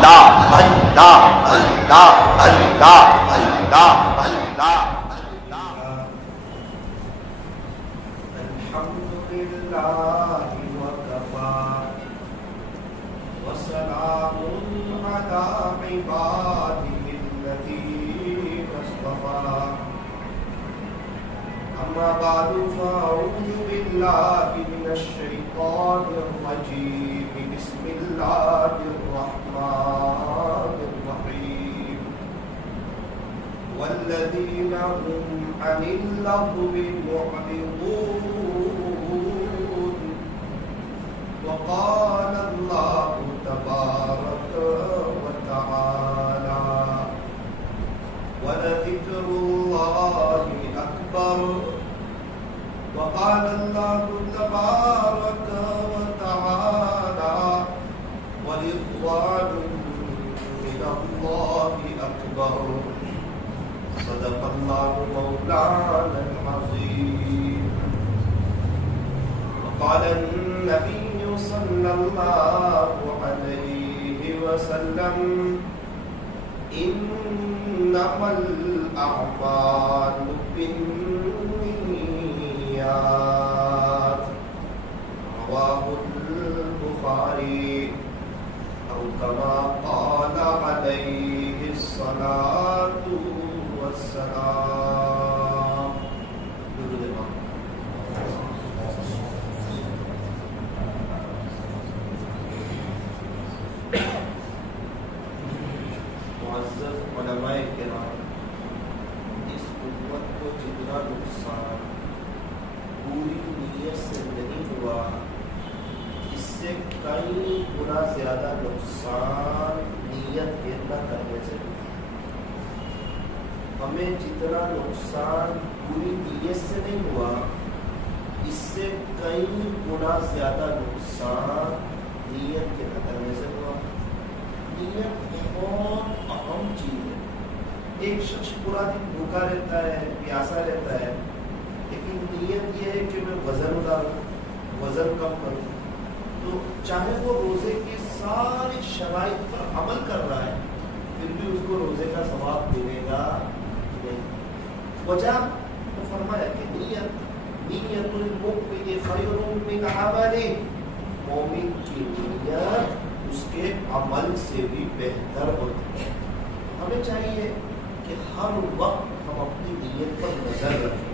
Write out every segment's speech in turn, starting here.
اللہ اللہ اللہ اللہ اللہ اللہ أما بعد فأعوذ بالله من الشيطان الرجيم بسم الله الرحمن الرحيم والذين هم عن اللغو معرضون وقال الله تبارك وتعالى ولذكر الله أكبر وقال الله تبارك وتعالى ورضوان من الله أكبر صدق الله مولانا العظيم وقال النبي صلى الله عليه وسلم إنما الأعمال بالنيات رواه البخاري أو كما قال عليه الصلاة والسلام. معزز علماء کرام، اس امت کو جتنا نقصان پوری نیت سے نہیں ہوا، اس سے کئی گنا زیادہ نقصان نیت کے نہ کرنے سے ہوا. ہمیں جتنا نقصان پوری نیت سے نہیں ہوا، اس سے کئی گنا زیادہ نقصان نیت کے نہ کرنے سے ہوا. نیت بہت اہم چیز ہے. ایک شخص پورا دن بھوکا رہتا ہے، پیاسا رہتا ہے، لیکن نیت یہ ہے کہ میں وزن اتاروں، وزن کم کروں، تو چاہے وہ روزے کی ساری شرائط پر عمل کر رہا ہے پھر بھی اس کو روزے کا ثواب ملے گا نہیں. وجہ تو فرمایا کہ نیت المؤمن خیر من عملہ، مومن کی نیت اس کے عمل سے بھی بہتر ہوتی ہے. ہمیں چاہیے کہ ہر وقت ہم اپنی نیت پر نظر رکھیں،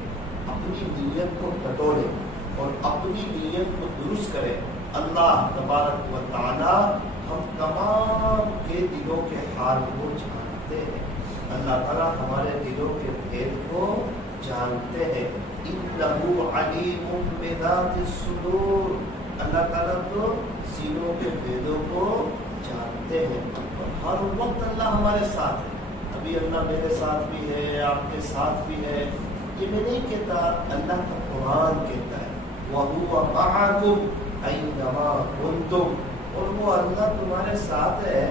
اپنی نیت کو ٹٹولیں اور اپنی نیت کو درست کریں. اللہ تبارک و تعالی ہم تمام کے دلوں کے حال کو جانتے ہیں. اللہ تعالیٰ ہمارے دلوں کے بھید کو جانتے ہیں. انہ علیم بذات الصدور، اللہ تعالیٰ تو سینوں کے بھیدوں کو جانتے ہیں. اور ہر وقت اللہ ہمارے ساتھ ہے. ابھی اللہ میرے ساتھ بھی ہے، آپ کے ساتھ بھی ہے. یہ میں نہیں کہتا، اللہ کا قرآن کہتا ہے وَهُوَ مَعَكُمْ أَيْنَمَا كُنْتُمْ، اور وہ اللہ تمہارے ساتھ ہے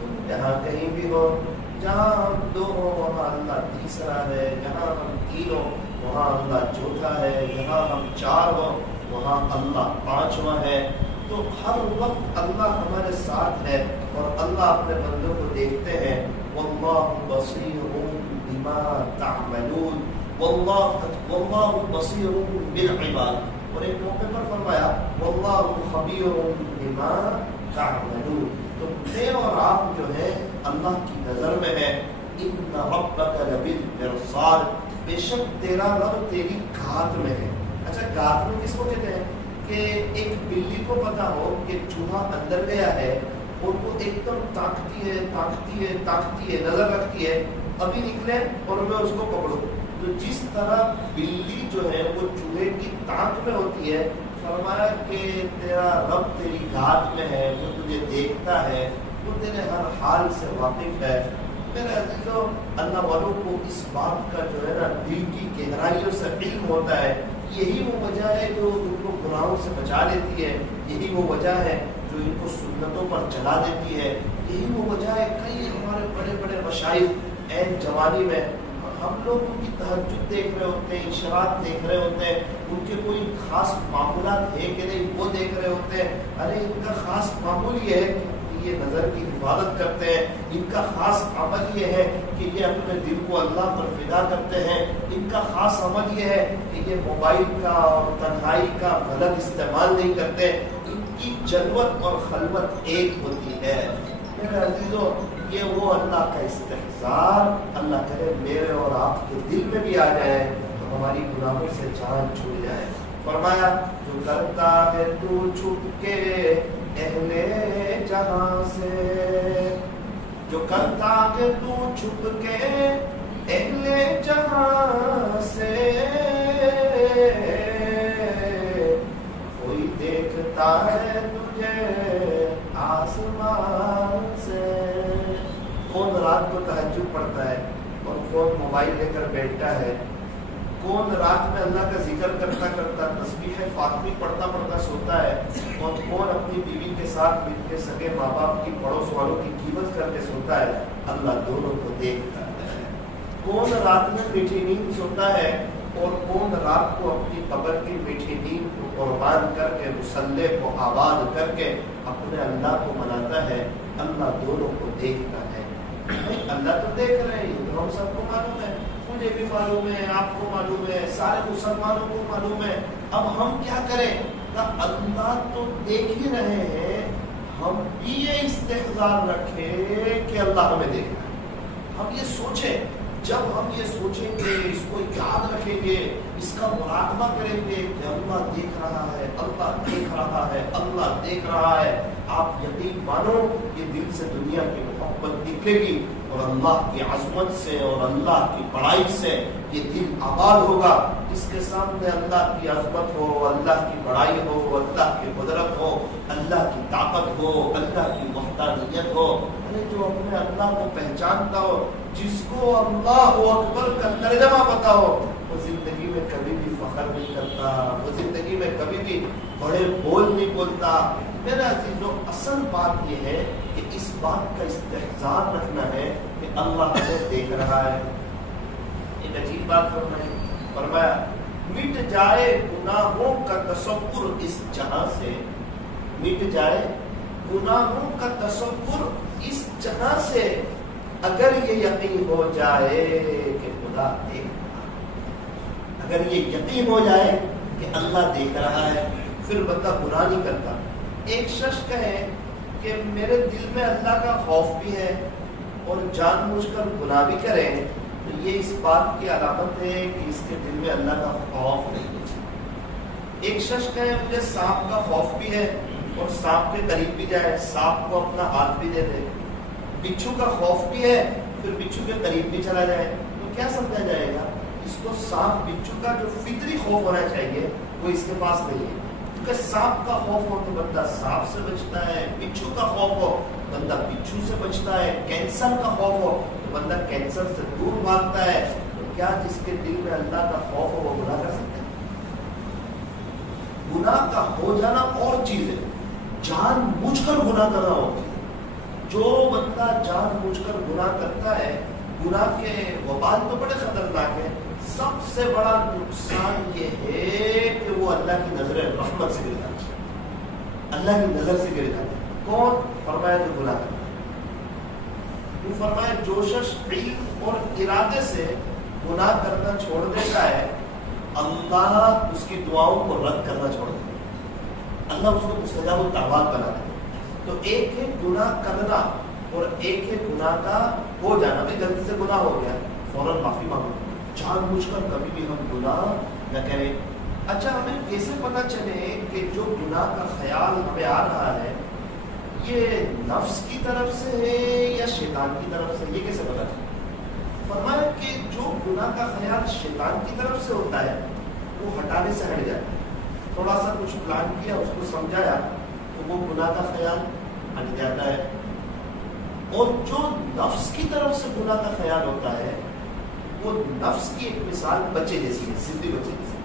تم جہاں کہیں بھی ہو. جہاں ہم دو ہوں وہاں اللہ تیسرا ہے، جہاں ہم تین ہوں وہاں اللہ چوتھا ہے، جہاں ہم چار ہوں وہاں اللہ پانچواں ہے. تو ہر وقت اللہ ہمارے ساتھ ہے اور اللہ اپنے بندوں کو دیکھتے ہیں. واللہ بصیر بما تعملون، واللہ بصیر بالعباد. اور ایک موقع پر فرمایا واللہ خبیر بما تعملون. تو میں اور آپ جو ہے اللہ کی نظر میں ہے. ان ربک لبالمرصاد، بے شک تیرا رب تیری گھات میں ہے. اچھا، گھات میں کس کو کہتے ہیں؟ کہ ایک بلی کو پتا ہو کہ چوہا اندر گیا ہے اور وہ ایک دم تاکتی ہے نظر رکھتی ہے، ابھی نکلے اور میں اس کو پکڑوں. تو جس طرح بلی جو ہے وہ چوہے کی تاک میں ہوتی ہے، فرمایا کہ تیرا رب تیری گھات میں ہے، وہ تجھے دیکھتا ہے، وہ تیرے ہر حال سے واقف ہے. میرے عزیزو، اللہ والوں کو اس بات کا جو ہے نا دل کی گہرائیوں سے علم ہوتا ہے. یہی وہ وجہ ہے جو ان کو گناہوں سے بچا لیتی ہے. یہی وہ وجہ ہے جو ان کو سنتوں پر چلا دیتی ہے. یہی وہ وجہ ہے کئی ہمارے بڑے بڑے مشائخ عین جوانی میں ہم لوگ ان کی تہجد دیکھ رہے ہوتے ہیں، اشراق دیکھ رہے ہوتے ہیں، ان کے کوئی خاص معمولات ہے کہ نہیں وہ دیکھ رہے ہوتے ہیں. ارے ان کا خاص معمول یہ ہے کہ یہ نظر کی حفاظت کرتے ہیں. ان کا خاص عمل یہ ہے کہ یہ اپنے دل کو اللہ پر فدا کرتے ہیں. ان کا خاص عمل یہ ہے کہ یہ موبائل کا اور تنہائی کا غلط استعمال نہیں کرتے. ان کی جلوت اور خلوت ایک ہوتی ہے. میرے عزیزو، یہ وہ اللہ کا استحضار اللہ کرے میرے اور آپ کے دل میں بھی آ جائے تو ہماری گناہوں سے جان چھوٹ جائے. فرمایا جو کرتا ہے تو چھپ کے اہل جہاں سے، جو کرتا ہے تو چھپ کے اہل جہاں سے، کوئی دیکھتا ہے تجھے آسمان سے. کون رات کو تہجد پڑھتا ہے اور کون موبائل لے کر بیٹھتا ہے؟ کون رات میں اللہ کا ذکر کرتا کرتا تسبیح فاطمی پڑھتا پڑھتا سوتا ہے؟ اور کون اپنی بیوی کے ساتھ مل کے سگے ماں باپ کی پڑوس والوں کی قیمت کر کے سوتا ہے؟ اللہ دونوں کو دیکھتا ہے. کون رات میں میٹھی نیند سوتا ہے اور کون رات کو اپنی قبر کی میٹھی نیند کو قربان کر کے مصلی کو آباد کر کے اپنے اللہ کو مناتا ہے؟ اللہ دونوں کو دیکھتا ہے. اللہ تو دیکھ رہے ہیں، تو ہم سب کو معلوم ہے، مجھے بھی معلوم ہے، آپ کو معلوم ہے، سارے مسلمانوں کو معلوم ہے. اب ہم کیا کریں؟ اللہ تو دیکھ ہی رہے ہیں، ہم بھی یہ استحضار رکھیں کہ اللہ ہمیں دیکھ رہا ہے. ہم یہ سوچیں، جب ہم یہ سوچیں گے، اس کو یاد رکھیں گے، اس کا مراقبہ کریں گے کہ اللہ دیکھ رہا ہے، اللہ دیکھ رہا ہے، اللہ دیکھ رہا ہے، آپ یقین مانو یہ دل سے دنیا کی محبت نکلے گی اور اللہ کی عظمت سے اور اللہ کی بڑائی سے یہ دل آباد ہوگا. جس کے سامنے اللہ کی عظمت ہو، اللہ کی بڑائی ہو، اللہ کی قدرت ہو، اللہ کی طاقت ہو، اللہ کی وحدانیت ہو، جو اپنے اللہ کو پہچانتا ہو، جس کو اللہ اکبر کا ترجمہ پتا ہو، وہ زندگی میں کبھی بھی فخر نہیں کرتا، وہ زندگی میں کبھی بھی بڑے بول نہیں بولتا. میرا عزیزو، اصل بات یہ ہے کہ اس بات کا استحضار رکھنا ہے کہ اللہ ہمیں دیکھ رہا ہے. ایک عجیب بات فرمایا مٹ جائے گناہوں کا تصور اس جہاں سے، مٹ جائے گناہوں کا تصور اس جہاں سے، اگر یہ یقین ہو جائے کہ خدا دیکھ رہا ہے. اگر یہ یقین ہو جائے کہ اللہ دیکھ رہا ہے پھر بندہ گناہ نہیں کرتا. ایک شخص کہے کہ میرے دل میں اللہ کا خوف بھی ہے اور جان بوجھ کر گناہ بھی کرے، تو یہ اس بات کی علامت ہے کہ اس کے دل میں اللہ کا خوف نہیں ہے. ایک شخص کہے مجھے سانپ کا خوف بھی ہے اور سانپ کے قریب بھی جائے، سانپ کو اپنا ہاتھ بھی دے دے. بچھو کا خوف بھی ہے پھر بچھو کے قریب بھی چلا جائے، تو کیا سمجھا جائے گا؟ اس کو سانپ بچھو کا جو فطری خوف ہونا چاہیے وہ اس کے پاس نہیں ہے. کیونکہ سانپ کا خوف ہو تو بندہ سانپ سے بچتا ہے، بچھو کا خوف ہو بندہ بچھو سے بچتا ہے، کینسر کا خوف ہو تو بندہ کینسر سے دور بھاگتا ہے. تو کیا جس کے دل میں اللہ کا خوف ہو وہ گناہ کر سکتا ہے؟ گناہ کا ہو جانا اور چیز ہے، جان بوجھ کر گناہ کرنا ہوتی ہے. جو بندہ جان بوجھ کر گناہ کرتا ہے، گناہ کے وبال تو بڑے خطرناک ہیں. سب سے بڑا نقصان یہ ہے کہ وہ اللہ کی نظر رحمت سے گر جاتا ہے، اللہ کی نظر سے گر جاتا ہے. کون؟ فرمایا جو گناہ کرتا ہے. وہ فرمایا جو شخص علم اور ارادے سے گناہ کرنا چھوڑ دیتا ہے، اللہ اس کی دعاؤں کو رد کرنا چھوڑ دیتا ہے، اللہ اس کو مستجاب الدعوات بنا دیتا ہے. تو ایک ہے گناہ کرنا اور ایک ہے گناہ کا ہو جانا. بھائی غلطی سے گناہ ہو گیا فوراً معافی مانگو، جان بوجھ کر کبھی بھی ہم گناہ نہ کریں. اچھا، ہمیں کیسے پتہ چلے کہ جو گناہ کا خیال ہمیں آ رہا ہے یہ نفس کی طرف سے ہے یا شیطان کی طرف سے؟ یہ کیسے پتہ چلے؟ فرمایا کہ جو گناہ کا خیال شیطان کی طرف سے ہوتا ہے وہ ہٹانے سے ہٹ جاتا ہے. تھوڑا سا کچھ پلان کیا، اس کو سمجھایا تو وہ گناہ کا خیال ہٹ جاتا ہے. اور جو نفس کی طرف سے گناہ کا خیال ہوتا ہے وہ نفس کی ایک مثال بچے جیسی ہے، ضدی بچے جیسی.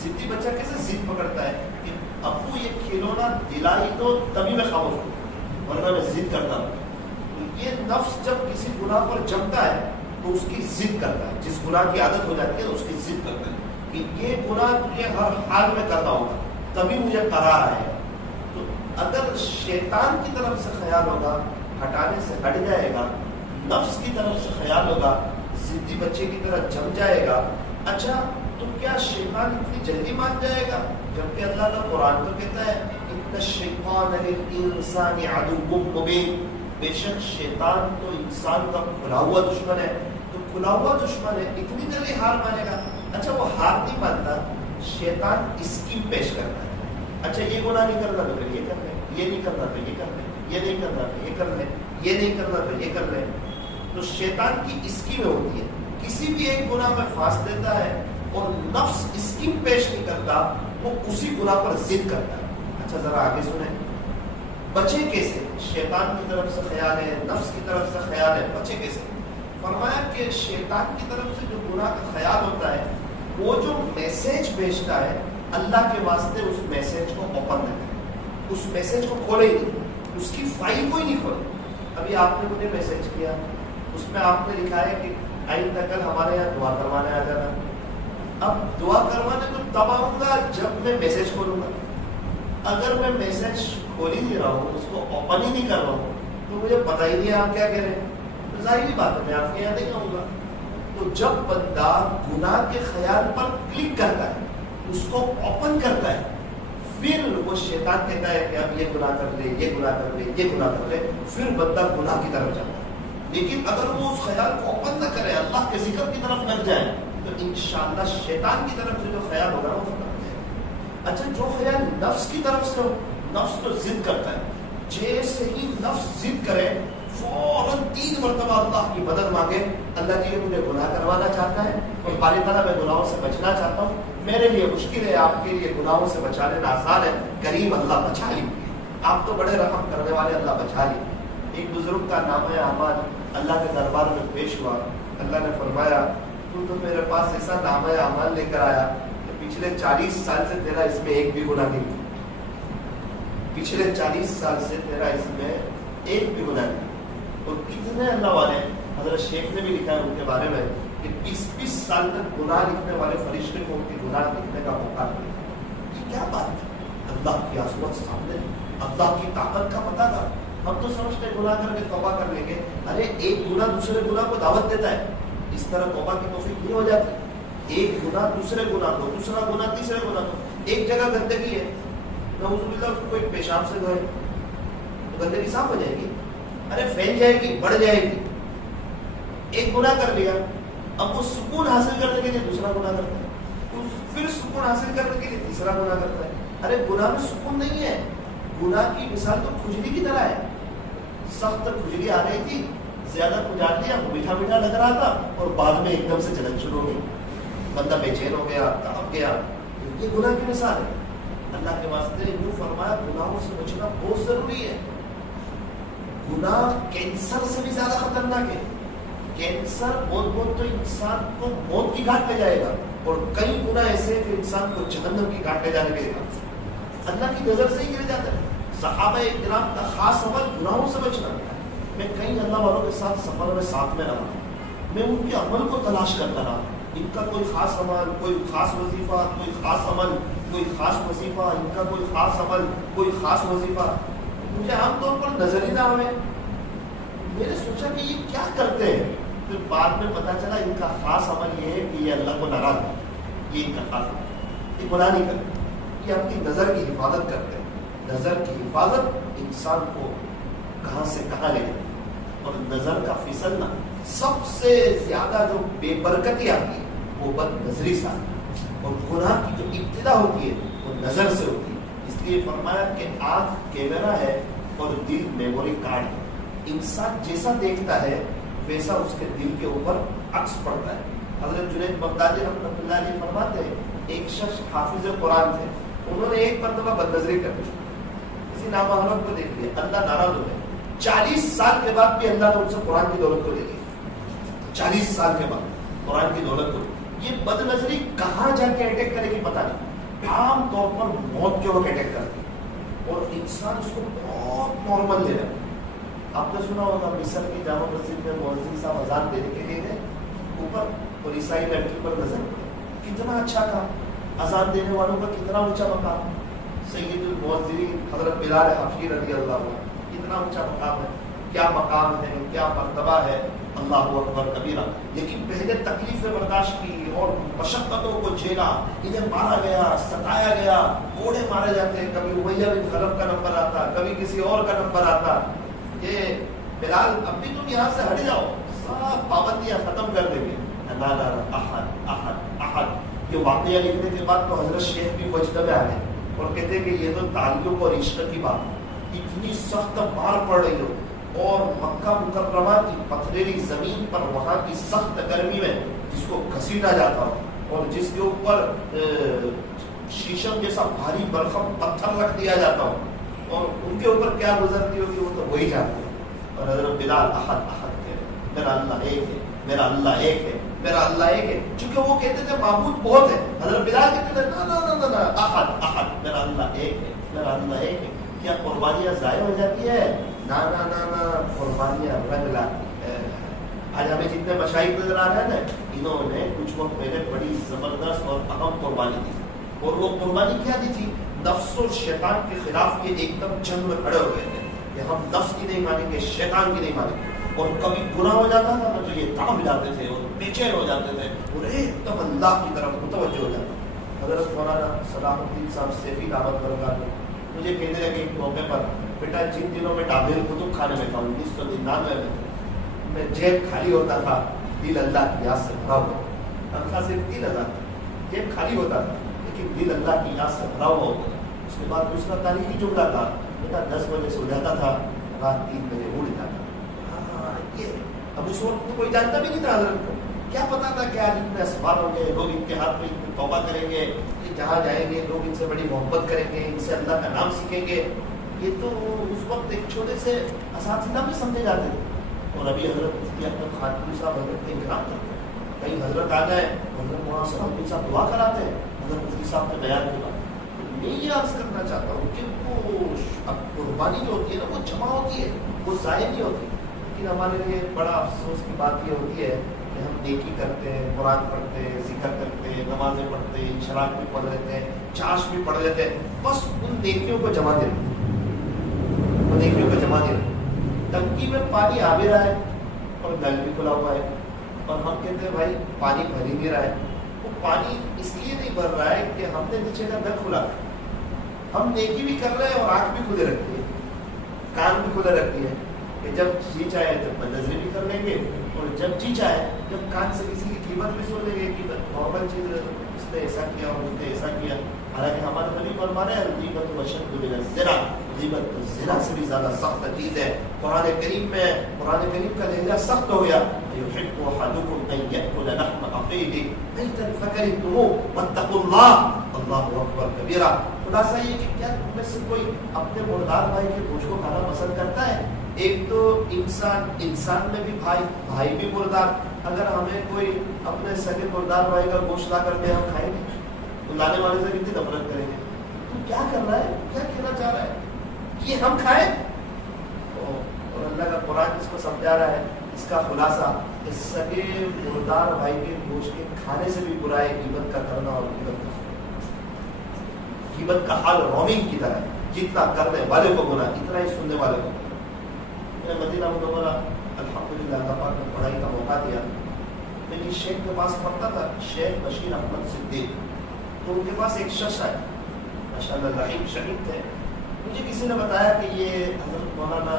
ضدی بچہ کیسے ضد پکڑتا ہے کہ ابو یہ کھلونا دلائی تو تبھی میں خاموش ہوں ورنہ میں ضد کرتا ہوں. یہ نفس جب کسی گناہ پر جمتا ہے تو اس کی ضد کرتا ہے. جس گناہ کی عادت ہو جاتی ہے اس کی ضد کرتا ہے کہ یہ گناہ تجھے ہر حال میں کرنا ہوگا تبھی مجھے قرار آئے. تو اگر شیطان کی طرف سے خیال ہوگا ہٹانے سے ہٹ جائے گا، نفس کی طرف سے خیال ہوگا ضدی بچے کی طرح جم جائے گا، اچھا تو کیا شیطان اتنی جلدی مان جائے گا؟ جبکہ اللہ کا قرآن تو کہتا ہے ان الشیطان للانسان عدو مبین، بے شک شیطان تو انسان کا کھلا ہوا دشمن ہے. تو کھلا ہوا دشمن ہے، اتنی جلدی ہار مانے گا؟ اچھا وہ ہار نہیں مانتا، شیطان اسکیم پیش کرتا ہے. اچھا یہ گناہ نہیں کرنا تو پھر یہ کر لیں، یہ نہیں کرنا تو یہ کر لیں، یہ نہیں کرنا تو یہ کر لیں، یہ نہیں کرنا تو یہ کر لیں. تو شیطان کی اسکیم ہوتی ہے، کسی بھی ایک گناہ میں پھانس دیتا ہے اور نفس اسکیم پیش نہیں کرتا، وہ اسی گناہ پر ضد کرتا ہے. اچھا ذرا آگے سنیں، بچے کیسے؟ شیطان کی طرف سے خیال ہے، نفس کی طرف سے خیال ہے، بچے کیسے؟ فرمایا کہ شیطان کی طرف سے جو گناہ کا خیال ہوتا ہے، وہ جو میسج بھیجتا ہے اللہ کے واسطے اس میسج کو اوپن نہ کرے، اس میسج کو کھولے ہی نہیں، اس کی فائل کو ہی نہیں کھولے. ابھی آپ نے مجھے میسج کیا، اس میں آپ نے لکھا ہے کہ آئندہ کل ہمارے یہاں دعا کروانے آ جانا. اب دعا کروانے تو تب آؤں گا جب میں میسج کھولوں گا. اگر میں میسج کھول ہی نہیں رہا ہوں، اس کو اوپن ہی نہیں کر رہا ہوں، تو مجھے پتہ ہی نہیں آپ کیا کہہ رہے ہیں. ظاہری بات ہے میں آپ کے یہاں نہیں آؤں گا. تو جب بندہ گناہ کے خیال پر کلک کرتا ہے، اس کو اوپن کرتا ہے، پھر وہ شیطان کہتا ہے کہ اب یہ گناہ کر لے، یہ گناہ کر لے، یہ گناہ کر لے، پھر بندہ گناہ کی طرف جاتا ہے. لیکن اگر وہ اس خیال کو اوپن نہ کرے، اللہ کے ذکر کی طرف لگ جائے، تو انشاءاللہ شیطان کی طرف سے جو خیال ہوگا وہ ختم ہو جائے گا. اچھا جو خیال نفس کی طرف سے ہو، نفس تو ضد کرتا ہے، جیسے ہی نفس ضد کرے فوراً 3 مرتبہ اللہ کی مدد مانگے، اللہ جی مجھے گناہ کروانا چاہتا ہے اور باری طرح میں گناہوں سے بچنا چاہتا ہوں، میرے لیے مشکل ہے، آپ کے لیے گناہوں سے بچا لینا آسان ہے، کریم اللہ بچا لی، آپ تو بڑے رحم کرنے والے اللہ بچا لی. ایک بزرگ کا نام ہے اعمال اللہ کے دربار میں پیش ہوا. اللہ نے فرمایا تو میرے پاس ایسا نام ہے اعمال لے کر آیا کہ پچھلے 40 سال سے تیرا اس میں ایک بھی گناہ نہیں، پچھلے 40 سال سے تیرا اس میں ایک بھی گناہ نہیں. اور کتنے اللہ والے، حضرت شیخ نے بھی لکھا ہے ان کے بارے میں کہ 20 سال تک گناہ لکھنے والے فرشتے کو ان کے گناہ لکھنے کا موقع ملا. یہ کیا بات ہے؟ اللہ کی عظمت سامنے، اللہ کی طاقت کا پتہ تھا. ہم تو سمجھتے گناہ کر کے توبہ کر لیں گے، ارے ایک گناہ دوسرے گناہ کو دعوت دیتا ہے. اس طرح توبہ کی توفیق نہیں ہو جاتی. ایک گناہ دوسرے گناہ کو، دوسرا گناہ تیسرے گناہ کو. ایک جگہ گندگی ہے، نعوذ باللہ اس کو کوئی پیشاب سے دھوئے تو گندگی صاف ہو جائے گی؟ ارے پھیل جائے گی، بڑھ جائے گی. ایک گناہ کر لیا، اب وہ سکون حاصل کرنے کے لیے دوسرا گناہ کرتا ہے، پھر سکون حاصل کرنے کے لیے تیسرا گناہ کرتا ہے. ارے گناہ میں سکون نہیں ہے. گناہ کی مثال تو کھجلی کی طرح ہے. سخت کھجلی آ رہی تھی، زیادہ کھجا لیا، میٹھا میٹھا لگ رہا تھا اور بعد میں ایک دم سے جلن شروع ہو گئی، بندہ بے چین ہو گیا، تڑپ گیا. یہ گناہ کی مثال ہے. اللہ کے واسطے یوں فرمایا گناہوں سے بچنا بہت ضروری ہے. گناہ کینسر سے بھی زیادہ خطرناک ہے. کینسر بہت تو انسان کو موت کی گھاٹ لے جائے گا، اور کئی گناہ ایسے کہ انسان کو جہنم کی گھاٹ لے جانے کے گا. اللہ کی نظر سے ہی گر جاتا ہے. صحابہ کرام کا خاص عمل گناہوں سے بچنا. میں کئی اللہ والوں کے ساتھ سفر میں ساتھ میں رہا، میں ان کے عمل کو تلاش کرتا رہا. ان کا کوئی خاص عمل، کوئی خاص وظیفہ، کوئی خاص عمل، کوئی خاص وظیفہ، ان کا کوئی خاص عمل، کوئی خاص وظیفہ. مجھے عام طور پر نظر ہی نہ آئے. میں نے سوچا کہ یہ کیا کرتے ہیں. پھر بعد میں پتا چلا ان کا خاص عمل یہ ہے کہ یہ اللہ کو ناراض ہے. یہ ان کا خاص عمل، یہ گناہ نہیں کرتے، یہ اپنی نظر کی حفاظت کرتے ہیں. نظر کی حفاظت انسان کو کہاں سے کہاں لے جاتی ہے. اور نظر کا پھسلنا، سب سے زیادہ جو بے برکتی آتی ہے وہ بد نظری سے آتی ہے. اور گناہ کی جو ابتدا ہوتی ہے وہ نظر سے ہوتی ہے. اس لیے فرمایا کہ آنکھ کیمرہ ہے اور دل میموری کارڈ ہے. انسان جیسا دیکھتا ہے ویسا اس کے دل کے اوپر عکس پڑتا ہے. حضرت جنید بغدادی رحمۃ اللہ علیہ فرماتے ہیں ایک شخص حافظ قرآن تھے، انہوں نے ایک مرتبہ بد نظری کر دی، کسی نامحرم کو دیکھ لیا، اللہ ناراض ہو گئے. 40 سال کے بعد بھی اللہ نے ان سے قرآن کی دولت کو لے لی. 40 سال کے بعد قرآن کی دولت کو. یہ بد نظری کہاں جا کے اٹیک کرے گی پتہ نہیں. عام طور پر موت کے وقت اٹیک کرتی ہے اور انسان اس کو بہت نارمل لے رہا ہے. آپ نے سنا ہوگا مصر کی جامع مسجد میں مؤذن صاحب اذان دینے کے لیے گئے، اوپر اور عیسائی لڑکی پر نظر پڑی. کتنا اچھا کام، اذان دینے والوں کا کتنا اونچا مقام. سید المؤذنین حضرت بلال حبشی رضی اللہ عنہ، کتنا اونچا مقام ہے، کیا مقام ہے، کیا مرتبہ ہے، اللہ اکبر کبیرہ. لیکن پہلے تکلیفیں برداشت کی اور مشقتوں کو جھیلا. انہیں مارا گیا، ستایا گیا، کوڑے مارے جاتے، کبھی امیہ بن خلف کا نمبر آتا، کبھی کسی اور کا نمبر آتا. یہ بلال اب بھی تم یہاں سے ہٹ جاؤ، سب پابندیاں ختم کر دیں گے. لا لا احد احد احد. یہ واقعہ لکھنے کے بعد تو حضرت شیخ بھی وجدہ میں آ گئے اور کہتے ہیں کہ یہ تو تعلق اور عشق کی بات ہے. اتنی سخت مار پڑ رہی ہو اور مکہ مکرمہ کی پتھریلی زمین پر وہاں کی سخت گرمی میں جس کو گھسیٹا جاتا ہو اور جس کے اوپر شیشم جیسا بھاری برخم پتھر رکھ دیا جاتا ہو اور ان کے اوپر کیا گزرتی ہوگی وہ تو وہی جانتے ہیں. اور حضرت بلال احد احد کہہ رہے، میرا اللہ ایک ہے، میرا اللہ ایک ہے، میرا اللہ ایک ہے. چونکہ وہ کہتے تھے معبود بہت ہے، حضرت بلال کہتے تھے نا نا نا نا احد احد، میرا اللہ ایک ہے، میرا اللہ ایک ہے. کیا قربانیاں ضائع ہو جاتی ہے؟ نا نا نا نا، قربانیاں رنگ لاتی ہے. آج ہمیں جتنے مشاہد نظر آ رہے ہیں نا، انہوں نے کچھ وقت پہلے بڑی زبردست اور اہم قربانی دی اور وہ قربانی کیا دی تھی؟ نفس اور شیطان کے خلاف یہ ایک دم جنگ میں کھڑے ہو گئے تھے کہ ہم نفس کی نہیں مانیں گے، شیطان کی نہیں مانیں گے. اور کبھی گناہ ہو جاتا تھا تو یہ تھام جاتے تھے اور بے چین ہو جاتے تھے اور ایک دم اللہ کی طرف متوجہ ہو جاتا. حضرت مولانا صلاح الدین صاحب سیفی دعوت برکات مجھے کہنے لگے ایک موقع پر، بیٹا جن دنوں میں ڈابل کتب خانے میں تھا 1999 میں جیب خالی ہوتا تھا، دل اللہ کی یاد سے بھرا ہوا. تنخواہ صرف 3,000، جیب خالی ہوتا تھا لیکن دل اللہ کی یاد سے بھرا ہوا ہوتا تھا. اس کے بعد دوسرا تاریخی جملہ تھا، بیٹا 10 بجے سو جاتا تھا، رات 3 بجے اٹھ جاتا تھا. اب اس وقت تو کوئی جانتا بھی نہیں تھا حضرت کو، کیا پتا تھا کہ آج اتنے اسباب ہوں گے، لوگ ان کے ہاتھ میں اتنی توبہ کریں گے، کہ جہاں جائیں گے لوگ ان سے بڑی محبت کریں گے، ان سے اللہ کا نام سیکھیں گے. یہ تو اس وقت ایک چھوٹے سے اساتذہ بھی سمجھے جاتے تھے. اور ابھی حضرت مفتی احمد خانپوری صاحب حضرت کے انکرام کرتے ہیں، کئی حضرت آ جائے حضرت وہاں سے مفتی صاحب دعا کراتے ہیں حضرت مفتی صاحب نے بیان کے بعد. میں یہ عرض کرنا چاہتا ہوں کہ وہ اب قربانی جو ہوتی ہے نا وہ جمع ہوتی ہے، وہ ضائع نہیں ہوتی. لیکن ہمارے لیے بڑا افسوس کی بات یہ ہوتی ہے کہ ہم نیکی کرتے ہیں، قرآن پڑھتے ہیں، ذکر کرتے ہیں، نمازیں پڑھتے ہیں، شراک بھی پڑھ لیتے ہیں، چاش بھی پڑھ لیتے ہیں، بس ان نیکیوں کو جمع دے رہے، وہ نیکیوں کو جمع دے رہے. ٹنکی میں پانی آ بھی رہا ہے اور نل بھی کھلا ہوا ہے اور ہم کہتے ہیں بھائی پانی بھر ہی نہیں رہا ہے. وہ پانی اس لیے نہیں بھر رہا ہے کہ ہم نے نیچے کا نل کھلا ہے. ہم نیکی بھی کر رہے ہیں اور آنکھ بھی کھلے رکھتی ہے، کان بھی کھلے رکھتی ہے کہ جب جی چاہے جب نظریں بھی کر لیں گے اور جب جی چاہے جب کان سے کسی کی قیمت بھی سن لیں گے کہ نارمل چیز ہے، اس نے ایسا کیا اور اس نے ایسا کیا. حالانکہ ہمارے نبی فرما رہے ہیں غیبت وشد من الزنا، غیبت زنا سے بھی زیادہ سخت چیز ہے. قرآن کریم کا لہجہ سخت ہو گیا، یحب احدکم ان یأکل لحم اخیہ میتا فکرہتموہ واتقوا اللہ، اللہ اکبر کبیرہ. خلاصہ یہ کہ کیا تم میں سے کوئی اپنے مردار بھائی کے گوشت کو کھانا پسند کرتا ہے؟ ایک تو انسان میں بھی بھائی بھی مردار. اگر ہمیں کوئی اپنے سگے مردار بھائی کا گوشت لا کر دے ہم کھائیں گے؟ تو لانے والے سے کتنی نفرت کریں گے. تو کیا کر رہا ہے، کیا کہنا چاہ رہا ہے کہ ہم کھائیں؟ اور اللہ کا قرآن اس کو سمجھا رہا ہے. اس کا خلاصہ کہ سگے مردار بھائی کے گوشت کے کھانے سے بھی برا ہے غیبت کا کرنا. اور غیبت کا حال رومنگ کی طرح ہے، جتنا کرنے والے کو گناہ اتنا ہی سننے والے کو. میں مدینہ منورہ الحمدللہ اللہ پاک نے پڑھائی کا موقع دیا. میں جس شیخ کے پاس پڑھتا تھا، شیخ بشیر احمد صدیق، تو ان کے پاس ایک شخص ہے ماشاءاللہ رحیم شہید تھے. مجھے کسی نے بتایا کہ یہ حضرت مولانا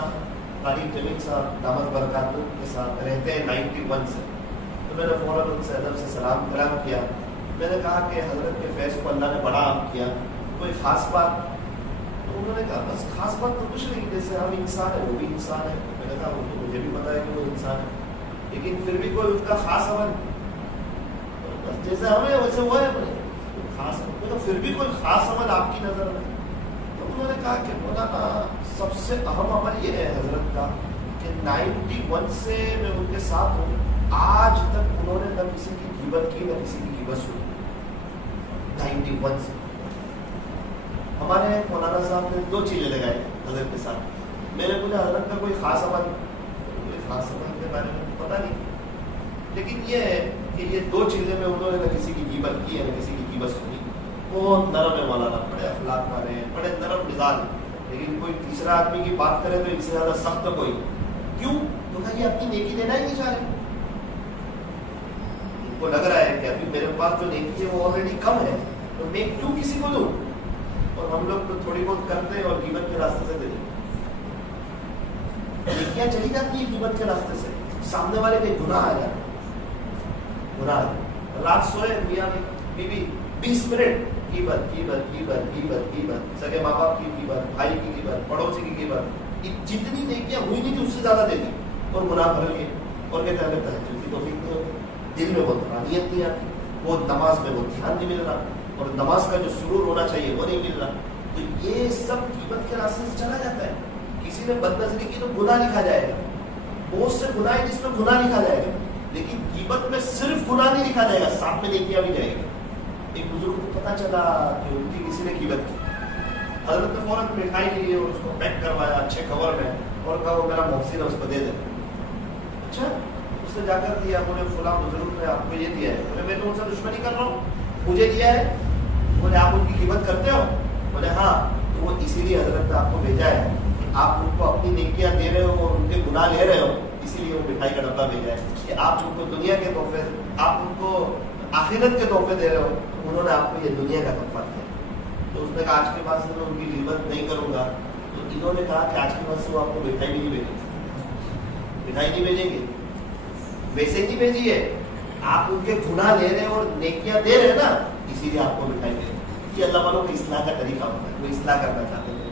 طارق جمیل صاحب دامت برکاتہ کے ساتھ رہتے ہیں 91 سے. تو میں نے فوراً ان سے ادب سے سلام کلام کیا. میں نے کہا کہ حضرت کے فیض کو اللہ نے بڑا عام کیا، کوئی خاص بات؟ تو انہوں نے کہا بس خاص بات تو کچھ نہیں، جیسے ہم انسان ہیں وہ بھی انسان ہے. میں نے کہا وہ تو مجھے بھی پتا ہے کہ وہ انسان ہے، لیکن پھر بھی کوئی اس کا خاص عمل جیسے ہمیں ویسے وہ ہے خاص، تو پھر بھی کوئی خاص عمل آپ کی نظر میں؟ تو انہوں نے کہا کہ مولانا سب سے اہم عمل یہ ہے حضرت کا کہ 91 سے میں ان کے ساتھ ہوں، آج تک انہوں نے نہ کسی کی غیبت کی نہ کسی کی غیبت سنی. 91 سے ہمارے مولانا صاحب نے 2 چیزیں لگائی حضرت کے ساتھ. میں نے پوچھا حضرت کا کوئی خاص عمل؟ کوئی خاص عمل کے بارے میں پتہ نہیں، لیکن یہ ہے کہ یہ 2 چیزیں میں انہوں نے نہ کسی کی غیبت کی ہے نہ کسی کی غیبت سنی. بہت نرم ہے مولانا، بڑے اخلاق والے ہیں، بڑے نرم مزاج، لیکن کوئی تیسرا آدمی کی بات کرے تو ان سے زیادہ سخت کوئی. کیوں؟ تو کہ یہ اپنی نیکی دینا ہی نہیں چاہ رہے. ان کو لگ رہا ہے کہ ابھی میرے پاس جو نیکی ہے وہ آلریڈی کم ہے، تو میں کیوں کسی کو دوں. اور ہم لوگ تو تھوڑی بہت کرتے ہیں اور غیبت کے راستے سے دے دیں. نیکیاں چلی جاتی ہیں غیبت کے راستے سے، سامنے والے کے گناہ آ جاتے ہیں. گناہ رات سوئے میاں بیوی 20 منٹ غیبت غیبت غیبت غیبت غیبت، سگے ماں باپ کی غیبت، بھائی کی غیبت، پڑوسی کی غیبت، جتنی نیکیاں ہوئی نہیں تھی اس سے زیادہ دے دی اور گناہ بھر لیے. اور کہتے ہیں تہجد کی توفیق نہیں ہوتی، دل میں وہ روحانیت نہیں آتی، وہ نماز میں وہ دھیان نہیں مل رہا، اور نماز کا جو سرور ہونا چاہیے وہ نہیں مل رہا. تو یہ سب غیبت کے راستے سے چلا جاتا ہے. کسی نے بد نظری کی تو گناہ لکھا جائے گا، بہت سے گناہ جس میں گناہ لکھا جائے گا، لیکن غیبت میں صرف گناہ نہیں لکھا جائے گا، ساتھ میں نیکیاں بھی جائے گا. ایک بزرگ کو پتا چلا کہ ان کی کسی نے غیبت کی. حضرت نے فوراً مٹھائی لی اور اس کو پیک کروایا اچھے کور میں اور کہا وہ میرا محسن ہے اس کو دے دے. اچھا اس نے جا کر دیا، بولے فلاں بزرگ نے آپ کو یہ دیا ہے. بولے میں تو ان سے دشمنی کر رہا ہوں، مجھے دیا ہے. بولے آپ ان کی غیبت کرتے ہو؟ بولے ہاں. تو وہ اسی لیے حضرت نے آپ کو بھیجا ہے، آپ ان کو اپنی نیکیاں دے رہے ہو اور ان کے گناہ لے رہے ہو، اسی لیے وہ مٹھائی کا ڈبہ بھیجا ہے کہ آپ ان کو دنیا کے تحفے، آپ ان کو آخرت کے تحفے دے رہے ہو، انہوں نے آپ کو یہ دنیا کا تحفہ دیا. تو اس نے کہا آج کے بعد سے میں ان کی غیبت نہیں کروں گا. تو انہوں نے کہا کہ آج کے بعد سے وہ آپ کو مٹھائی بھی نہیں بھیجیں گے، مٹھائی نہیں بھیجیں گے. ویسے نہیں بھیجیے، آپ ان کے گناہ لے رہے ہیں اور نیکیاں دے رہے ہیں نا، اسی لیے آپ کو مٹھائی دے رہے ہیں. کہ اللہ والوں کو اصلاح کا طریقہ ہوتا ہے، وہ اصلاح کرنا چاہتے تھے،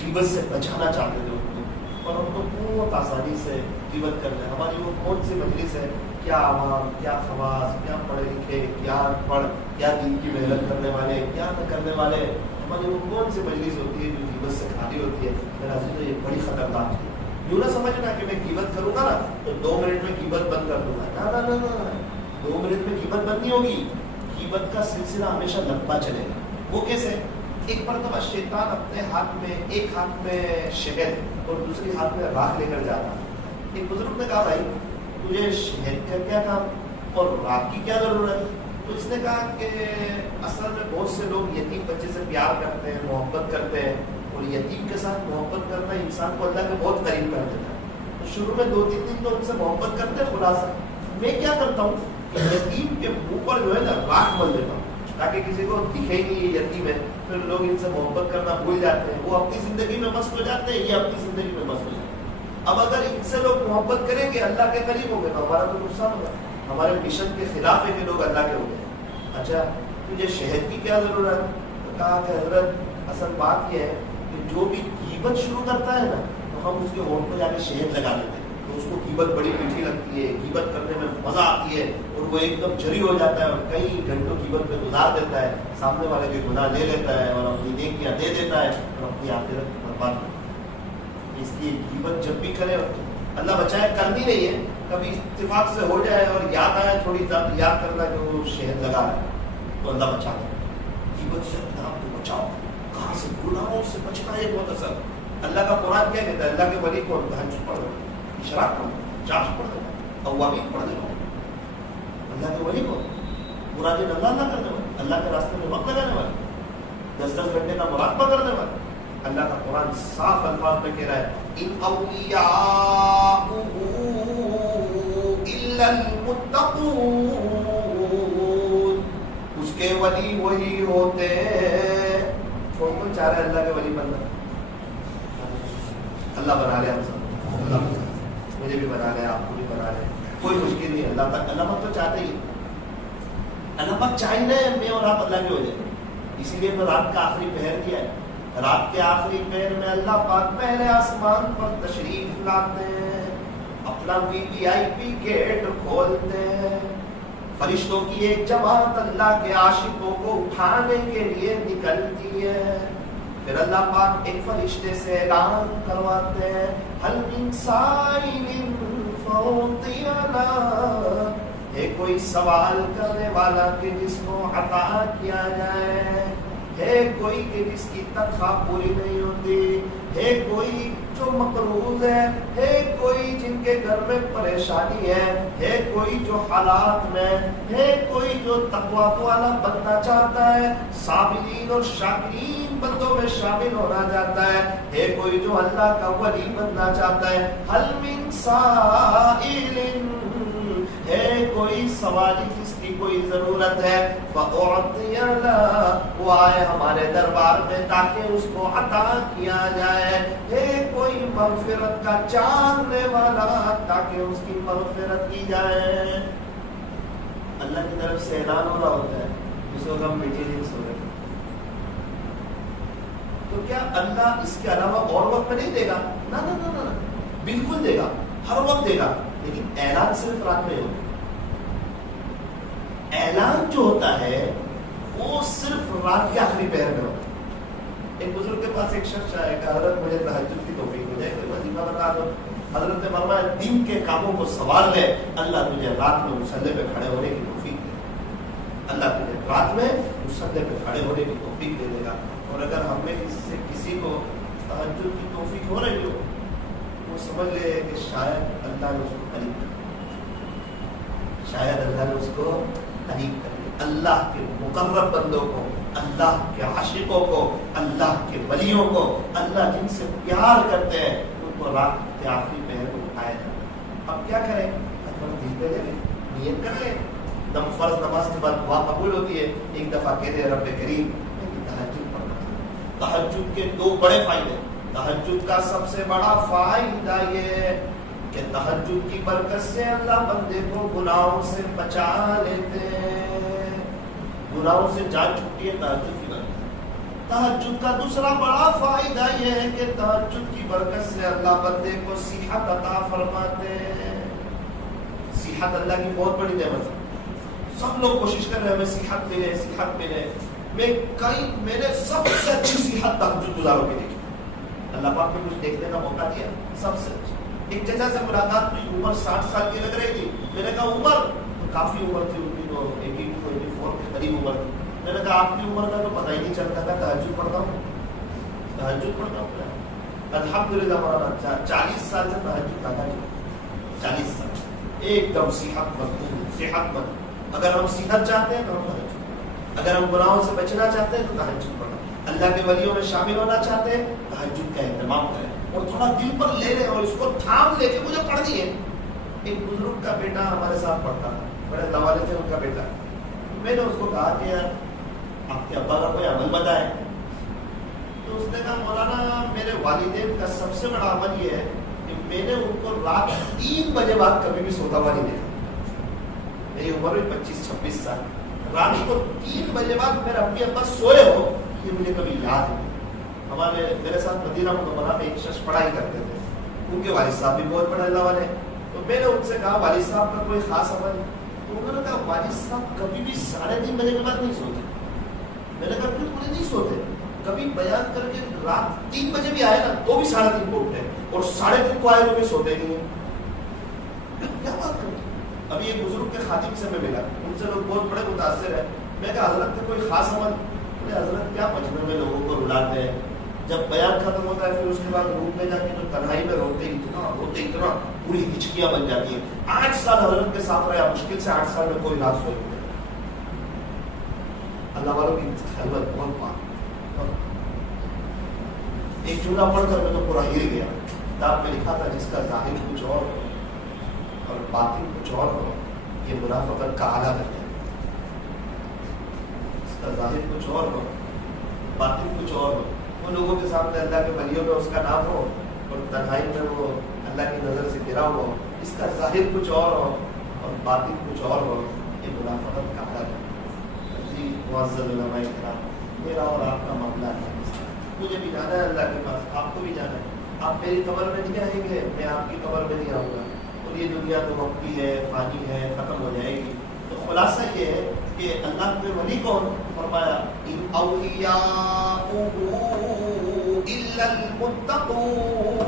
غیبت سے بچانا چاہتے تھے ان کو، اور ہم تو بہت آسانی سے غیبت کر رہے ہیں. ہماری وہ کون سی مجلس ہے، کیا عوام، کیا خواص، کیا پڑھے لکھے، کیا پڑھ، کیا دین کی محنت کرنے والے، کیا نہ کرنے والے، ہماری وہ کون سی مجلس ہوتی ہے جو غیبت سے خالی ہوتی ہے. میرا عزیز یہ بڑی خطرناک ہے. یوں نہ سمجھنا کہ میں غیبت کروں گا نا تو 2 منٹ میں غیبت بند کر دوں گا. نہ 2 منٹ میں غیبت بند نہیں ہوگی. غیبت کا سلسلہ ہمیشہ لمبا چلے گا. وہ کیسے؟ ایک مرتبہ شیطان اپنے ہاتھ میں، ایک ہاتھ میں شہد اور دوسری ہاتھ میں راکھ لے کر جاتا. ایک بزرگ نے کہا بھائی تجھے شہد کا کیا کام اور راکھ کی کیا ضرورت؟ تو اس نے کہا کہ اصل میں بہت سے لوگ یتیم بچے سے پیار کرتے ہیں، محبت کرتے ہیں، اور یتیم کے ساتھ محبت کرنا انسان کو اللہ کے بہت قریب کر دیتا ہے. تو شروع میں 2-3 دن تو ان سے محبت کرتے خلاصہ. میں کیا کرتا ہوں کہ یتیم کے منہ پر جو ہے نا راکھ مل دیتا ہوں تاکہ کسی کو دکھے نہیں یہ یتیم ہے. پھر لوگ ان سے محبت کرنا بھول جاتے ہیں، وہ اپنی زندگی میں مست ہو جاتے ہیں، یہ اپنی زندگی میں مست ہو جاتے ہیں. اب اگر ان سے لوگ محبت کریں گے اللہ کے قریب ہو گئے تو ہمارا تو نقصان ہوگا. ہمارے مشن کے خلاف ہے کہ لوگ اللہ کے ہو گئے. اچھا تجھے شہد کی کیا ضرورت؟ کہا کہ حضرت اصل بات یہ ہے کہ جو بھی غیبت شروع کرتا ہے نا تو ہم اس کے ہونٹ پہ جا کے شہد لگا دیتے ہیں، تو اس کو غیبت بڑی میٹھی لگتی ہے، غیبت کرنے میں مزہ آتی ہے، اور وہ ایک دم جری ہو جاتا ہے اور کئی گھنٹوں غیبت پہ گزار دیتا ہے، سامنے والے کے گناہ لے لیتا ہے اور اپنی نیکیاں دے دیتا ہے اور اپنی آخرت برباد کرتا ہے. اس لیے غیبت جب بھی کرے، اللہ بچائے کرنی نہیں ہے، کبھی اتفاق سے ہو جائے اور یاد آئے تھوڑی یاد کرنا کہ وہ شہد لگا ہے تو اللہ بچا دے. غیبت سے اپنے آپ کو بچاؤ. کہاں سے؟ گناہوں سے بچنا ہے بہت اثر. اللہ کا قرآن کیا کہتا ہے؟ اللہ کے ولی کو تہجد پڑھ دو، اشراق پڑھ دو، چاشت پڑھ دو، اوابین پڑھ دو. اللہ کے ولی کو پورا دن اللہ نہ کرنے والے، اللہ کے راستے میں وقت لگانے والے، 10 گھنٹے کا مراقبہ کرنے والے. اللہ کا قرآن صاف الفاظ میں کہہ رہا ہے ان اولیاء الا المتقون، اس کے ولی وہی ہوتے ہیں. کون چاہ رہا ہے اللہ کے ولی بننا؟ اللہ بنا لے ہم سب، اللہ مجھے بھی بنا لے، آپ کو بھی بنا لے، کوئی مشکل نہیں. اللہ پاک، اللہ پاک تو چاہتے ہی، اللہ پاک چاہیے میں اور آپ اللہ کے ہو جائے. اسی لیے تو رات کا آخری پہر دیا ہے. رات کے آخری پہر میں اللہ پاک پہلے آسمان پر تشریف لاتے ہیں، اپنا VIP گیٹ کھولتے ہیں، فرشتوں کی ایک جماعت اللہ کے عاشقوں کو اٹھانے کے لیے نکلتی ہے. پھر اللہ پاک ایک فرشتے سے اعلان کرواتے ہیں هل من سائل فأعطي له، ہے کوئی سوال کرنے والا کہ جس کو عطا کیا جائے، ہے کوئی کہ جس کی تنخواہ پوری نہیں ہوتی، ہے کوئی جو مقروض ہے کوئی جن کے گھر گھر میں پریشانی ہے کوئی جو حالات میں ہے کوئی جو تقویٰ والا بننا چاہتا ہے، صابرین اور شاکرین بندوں میں شامل ہونا چاہتا ہے کوئی جو اللہ کا ولی بننا چاہتا ہے، حل من سائل ہے کوئی سوالی جس کی کوئی ضرورت ہے، فأعطي له وہ آئے ہمارے دربار میں تاکہ اس کو عطا کیا جائے، ہے کوئی مغفرت کا چاہنے والا تاکہ اس کی مغفرت کی جائے۔ اللہ کی طرف سے اعلان ہو رہا ہوتا ہے جس کو ہم میٹینگس ہو رہے ہیں، تو کیا اللہ اس کے علاوہ اور وقت میں نہیں دے گا؟ نہ، بالکل دے گا، ہر وقت دے گا، لیکن اعلان صرف رات میں ہوگا۔ اعلان جو ہوتا ہے وہ صرف رات کے آخری پہر میں ہوتا ہے۔ ایک بزرگ کے پاس ایک شخص آئے کہ حضرت مجھے تہجد کی توفیق ہو جائے، کوئی وظیفہ بتا دو۔ حضرت نے فرمایا دن کے کاموں کو سوار لے، اللہ تجھے رات میں مصلی پہ کھڑے ہونے کی توفیق دے، اللہ تجھے رات میں مصلی پہ کھڑے ہونے کی توفیق دے دے گا۔ اور اگر ہم میں کسی کو تہجد کی توفیق ہو رہی ہو، وہ سمجھ لے کہ شاید اللہ نے اس کو قریب کر دیا، شاید اللہ نے اس کو قریب کر دیا۔ اللہ کے مقرب بندوں کو، اللہ کے عاشقوں کو، اللہ کے ولیوں کو، اللہ جن سے پیار کرتے ہیں ان کو رات کے آخری پہر کو اٹھایا جاتا۔ اب کیا کریں؟ دل پہ لے لیں، نیت کر لیں۔ دم فرض نماز کے بعد دعا قبول ہوتی ہے، ایک دفعہ کہہ دے رب کریم تہجد پڑھنا۔ تہجد کے دو بڑے فائدے۔ تہجد کا سب سے بڑا فائدہ یہ ہے کہ تہجد کی برکت سے اللہ بندے کو گناہوں سے بچا لیتے ہیں، گناہوں سے جان چھٹتی ہے تہجد کی برکت۔ تہجد کا دوسرا بڑا فائدہ یہ ہے کہ تہجد کی برکت سے اللہ بندے کو صحت عطا فرماتے ہیں۔ صحت اللہ کی بہت بڑی نعمت ہے، سب لوگ کوشش کر رہے ہیں ہمیں صحت ملے، صحت ملے۔ میں نے سب سے اچھی صحت تہجد گزاروں کی دیکھی، اللہ پاک نے کچھ دیکھنے کا موقع دیا، سب سے اچھی۔ ایک جگہ سے ملاقات ہوئی، عمر 60 سال کی لگ رہی تھی، میں نے کہا عمر، تو کافی عمر تھی ان کی، تو 84 کے قریب عمر تھی۔ میں نے کہا آپ کی عمر کا تو پتہ ہی نہیں چلتا تھا، تہجد پڑھتا ہوں، تہجد پڑھتا ہوں۔ الحمدللہ مولانا 40 سال سے تہجد پڑھتا ہوں، 40 سال، ایک دم صحت مند۔ اگر ہم صحت چاہتے ہیں تو ہم تہجد، اگر ہم گناہوں سے بچنا چاہتے ہیں تو تہجد پڑھنا، اللہ کے ولیوں میں شامل ہونا چاہتے ہیں تہجد کا اہتمام کریں اور تھوڑا دل پر لے لیں اور اس کو تھام لے کے مجھے پڑھنی ہے۔ ایک بزرگ کا بیٹا ہمارے ساتھ پڑھتا تھا، بڑے دوالے تھے ان کا بیٹا۔ میں نے اس کو کہا کہ یار آپ کے ابا کا کوئی عمل بتائیں، تو اس نے کہا مولانا میرے والدین کا سب سے بڑا عمل یہ ہے کہ میں نے ان کو رات 3 بجے بعد کبھی بھی سوتا ہوا نہیں دیکھا۔ میری عمر بھی 25-26 سال، رات کو 3 بجے بعد میرے امی ابا سوئے ہو یہ مجھے کبھی یاد ہے۔ میرے ساتھ مدینہ منورہ میں ایک شخص پڑھائی کرتے تھے، ان کے والد صاحب بھی بہت بڑے اللہ والے، تو میں نے ان سے کہا والد صاحب کا کوئی خاص عمل؟ تو انہوں نے کہا والد صاحب کبھی بھی 3:30 بجے کے بعد نہیں سوتے۔ میں نے کہا بالکل نہیں سوتے، کبھی بیان کر کے رات 3 بجے بھی آئے نا تو بھی 3:30 کو اٹھتے اور 3:30 کو آئے تو بھی سوتے نہیں ہیں۔ کیا بات ہے؟ ابھی ایک بزرگ کے خادم سے میں ملا، ان سے لوگ بہت بڑے متاثر ہیں۔ میں کہا حضرت کا کوئی خاص عمل؟ حضرت کیا مجمع میں لوگوں کو رلاتے ہیں، جب بیان ختم ہوتا ہے پھر اس کے بعد روم میں جا کے جو تنہائی میں روتے اتنا پوری ہچکیاں بن جاتی ہیں۔ 8 سال حضرت کے ساتھ رہا، مشکل سے 8 سال میں کوئی رات سوئی نہیں۔ اللہ والوں کی خلوت بہت پاک۔ ایک جملہ پڑھ کر میں تو پورا ہل گیا۔ کتاب میں لکھا تھا جس کا ظاہر کچھ اور باطن کچھ اور ہو یہ منافقت کا اعلیٰ درجہ ہے۔ اس کا ظاہر کچھ اور ہو باطن کچھ اور ہو، وہ لوگوں کے سامنے اللہ کے ولیوں میں اس کا نام ہو اور تنہائی میں وہ اللہ کی نظر سے گرا ہو، اس کا ظاہر کچھ اور ہو اور باطن کچھ اور ہو، یہ منافقت کا اعلیٰ درجہ۔ جی معزز علماء کرام، میرا اور آپ کا معاملہ ہے، مجھے بھی جانا ہے اللہ کے پاس، آپ کو بھی جانا ہے۔ آپ میری قبر میں نہیں آئیں گے، میں آپ کی قبر میں نہیں آؤں گا، اور یہ دنیا تو وقتی ہے، فانی ہے، ختم ہو جائے گی۔ تو خلاصہ یہ ہے کہ اللہ کے ولی کون؟ فرمایا ان اولیاء الا المتقون،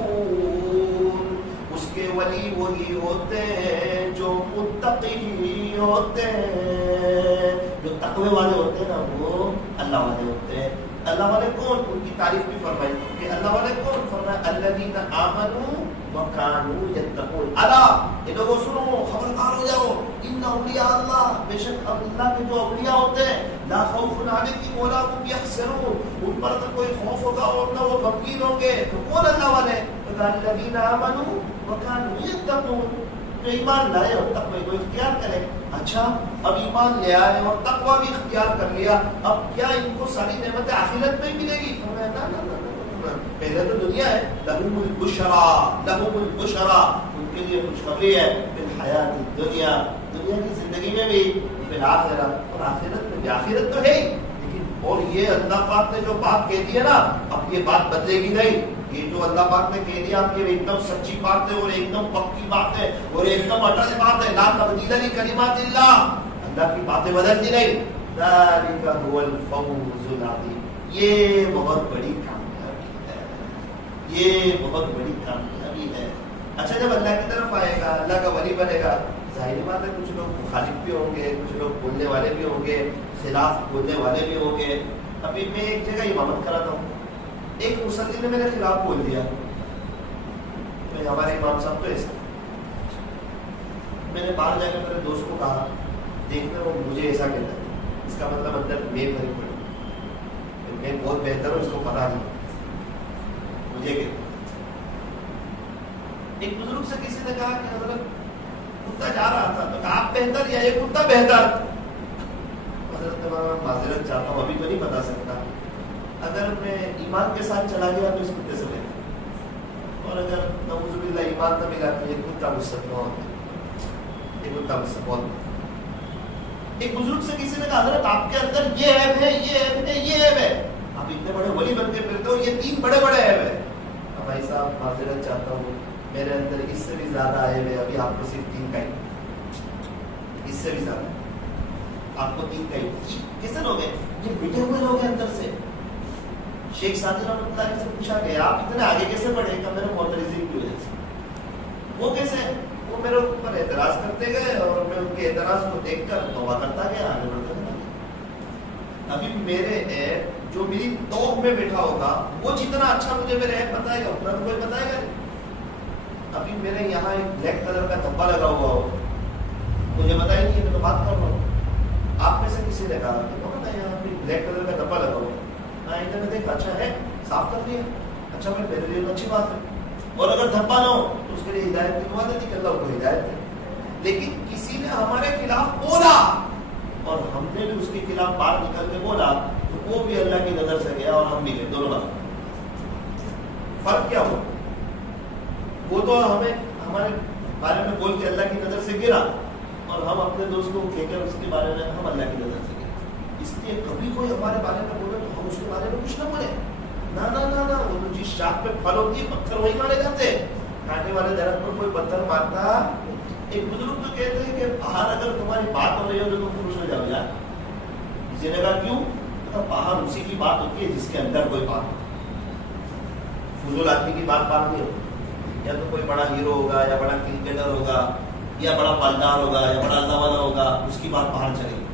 اس کے ولی وہی ہوتے ہیں جو متقی ہوتے ہیں، جو تقوی والے ہوتے ہیں نا وہ اللہ والے ہوتے ہیں۔ اللہ والے کون؟ ان کی تعریف بھی فرمائی کہ اللہ والے کون؟ فرمایا الذین آمنوا وَكَانُوا يَتَّقُونَ الا یہ لوگوں سنو خبردار ہو جاؤ ان اولیاء اللہ بے شک اللہ کے جو اولیاء ہوتے ہیں لا خوف علیہم ولا هم يحزنون ان پر تو کوئی خوف ہوگا اور نہ وہ غمگین ہوں گے. تو کون اللہ والے؟ الذین آمنوا وَكَانُوا يَتَّقُونَ جو ایمان لائے اور تقوی کو اختیار کرے. اچھا اب ایمان لے آئے اور تقوی بھی اختیار کر لیا, اب کیا ان کو ساری نعمتیں آخرت میں ملے گی؟ فرمایا نا پہلے تو دنیا ہے. لہم البشرا ان کے لیے خوشخبری ہے فی الحیات الدنیا دنیا کی زندگی میں بھی فی الآخرہ اور آخرت میں بھی. آخرت تو ہے ہی لیکن اور یہ اللہ پاک نے جو بات کہہ دی ہے نا اب یہ بات بدلے گی نہیں. یہ جو اللہ پاک نے کہہ دیا آپ یہ ایک دم سچی بات ہے اور ایک دم پکی بات ہے اور ایک دم اٹل بات ہے. لا تبدیل لکلمات اللہ اللہ کی باتیں بدلتی نہیں. ذالک هو الفوز العظیم یہ بہت بڑی کامیابی ہے, یہ بہت بڑی کامیابی ہے. اچھا جب اللہ کی طرف آئے گا اللہ کا ولی بنے گا ظاہر بات ہے کچھ لوگ مخالف بھی ہوں گے, کچھ لوگ بولنے والے بھی ہوں گے, خلاف بولنے والے بھی ہوں گے. ابھی میں ایک جگہ امامت کراتا ہوں, ایک مسلم نے میرے خلاف بول دیا. ہمارے امام صاحب تو ایسا, میں نے باہر جا کے میرے دوست کو کہا دیکھنا وہ مجھے ایسا کہتا ہے اس کا مطلب اندر میں بھری پڑی میں بہت بہتر ہوں اس کو پتا نہیں مجھے کہتا. ایک بزرگ سے کسی نے کہا کہ حضرت کتا جا رہا تھا تو آپ بہتر یا یہ کتا بہتر؟ حضرت میں معذرت چاہتا ہوں ابھی تو نہیں بتا سکتا. اگر میں ایمان کے ساتھ چلا گیا تو اس کتے سے بہتر, اور اگر نعوذ باللہ ایمان نہ ملا تو یہ کتا مجھ سے بہت ہے, یہ کتا مجھ سے بہت. ایک بزرگ سے کسی نے کہا حضرت آپ کے اندر یہ عیب ہے, یہ عیب ہے, یہ عیب ہے, آپ اتنے بڑے ولی بن کے پھرتے ہو, یہ 3 بڑے بڑے عیب ہے. بھائی صاحب معذرت چاہتا ہوں میرے اندر اس سے بھی زیادہ عیب ہے, ابھی آپ کو صرف 3 کا ہی, اس سے بھی زیادہ آپ کو 3 کا ہی. کیسے لوگ ہیں یہ مٹے ہوئے لوگ ہیں اندر سے. شیخ سعدی رحمۃ اللہ علیہ سے پوچھا گیا آپ اتنے آگے کیسے بڑھے؟ کہ میرے معترضین کی وجہ سے. وہ کیسے؟ وہ میرے اوپر اعتراض کرتے گئے اور میں ان کے اعتراض کو دیکھ کر توبہ کرتا گیا, آگے بڑھتا گیا. ابھی میرے عیب جو میری توق میں بیٹھا ہوگا وہ جتنا اچھا مجھے میرے عیب بتائے گا اتنا کوئی بتائے گا نہیں. ابھی میرے یہاں ایک بلیک کلر کا دھبا لگا ہوا ہو مجھے بتایا نہیں, میں تو بات کر رہا ہوں. آپ میں سے کسی نے کہا کہ پتا یہاں پہ بلیک کلر کا دھبا لگا ہوا ہے, میں نے دیکھا اچھا ہے صاف کر دیا, اچھا میرے لیے اچھی بات ہے. اور اگر دھبا نہ ہو تو اس کے لیے ہدایت دکھوا دیتی کہ اللہ کو ہدایت دے. لیکن کسی نے ہمارے خلاف بولا اور ہم نے بھی اس کے خلاف باہر نکل کے بولا تو وہ بھی اللہ کی نظر سے گیا اور ہم بھی گئے, دونوں بات. فرق کیا ہوا؟ وہ تو ہمیں ہمارے بارے میں بول کے اللہ کی نظر سے گرا اور ہم اپنے دوست کو کہہ کر اس کے بارے میں ہم اللہ کی نظر سے گرا. اس لیے کبھی کوئی ہمارے بارے میں بولے تو ہم اس کے بارے میں کچھ نہ بولے. نہ وہ تو جس شاخ پہ پھل ہوتی ہے پتھر وہی مارے جاتے ہیں. کانٹے والے درخت پر کوئی پتھر مارتا. ایک بزرگ تو کہتے ہیں کہ باہر اگر تمہاری بات ہو رہی ہو تو تم خوش ہو جاؤ یار. کسی نے کہا کیوں؟ باہر اسی کی بات ہوتی ہے جس کے اندر کوئی بات ہوتی ہے. فضول آدمی کی بات نہیں ہوتی. یا تو کوئی بڑا ہیرو ہوگا یا بڑا کرکٹر ہوگا یا بڑا پالدار ہوگا یا بڑا اللہ والا ہوگا, اس کی بات باہر چلے گی.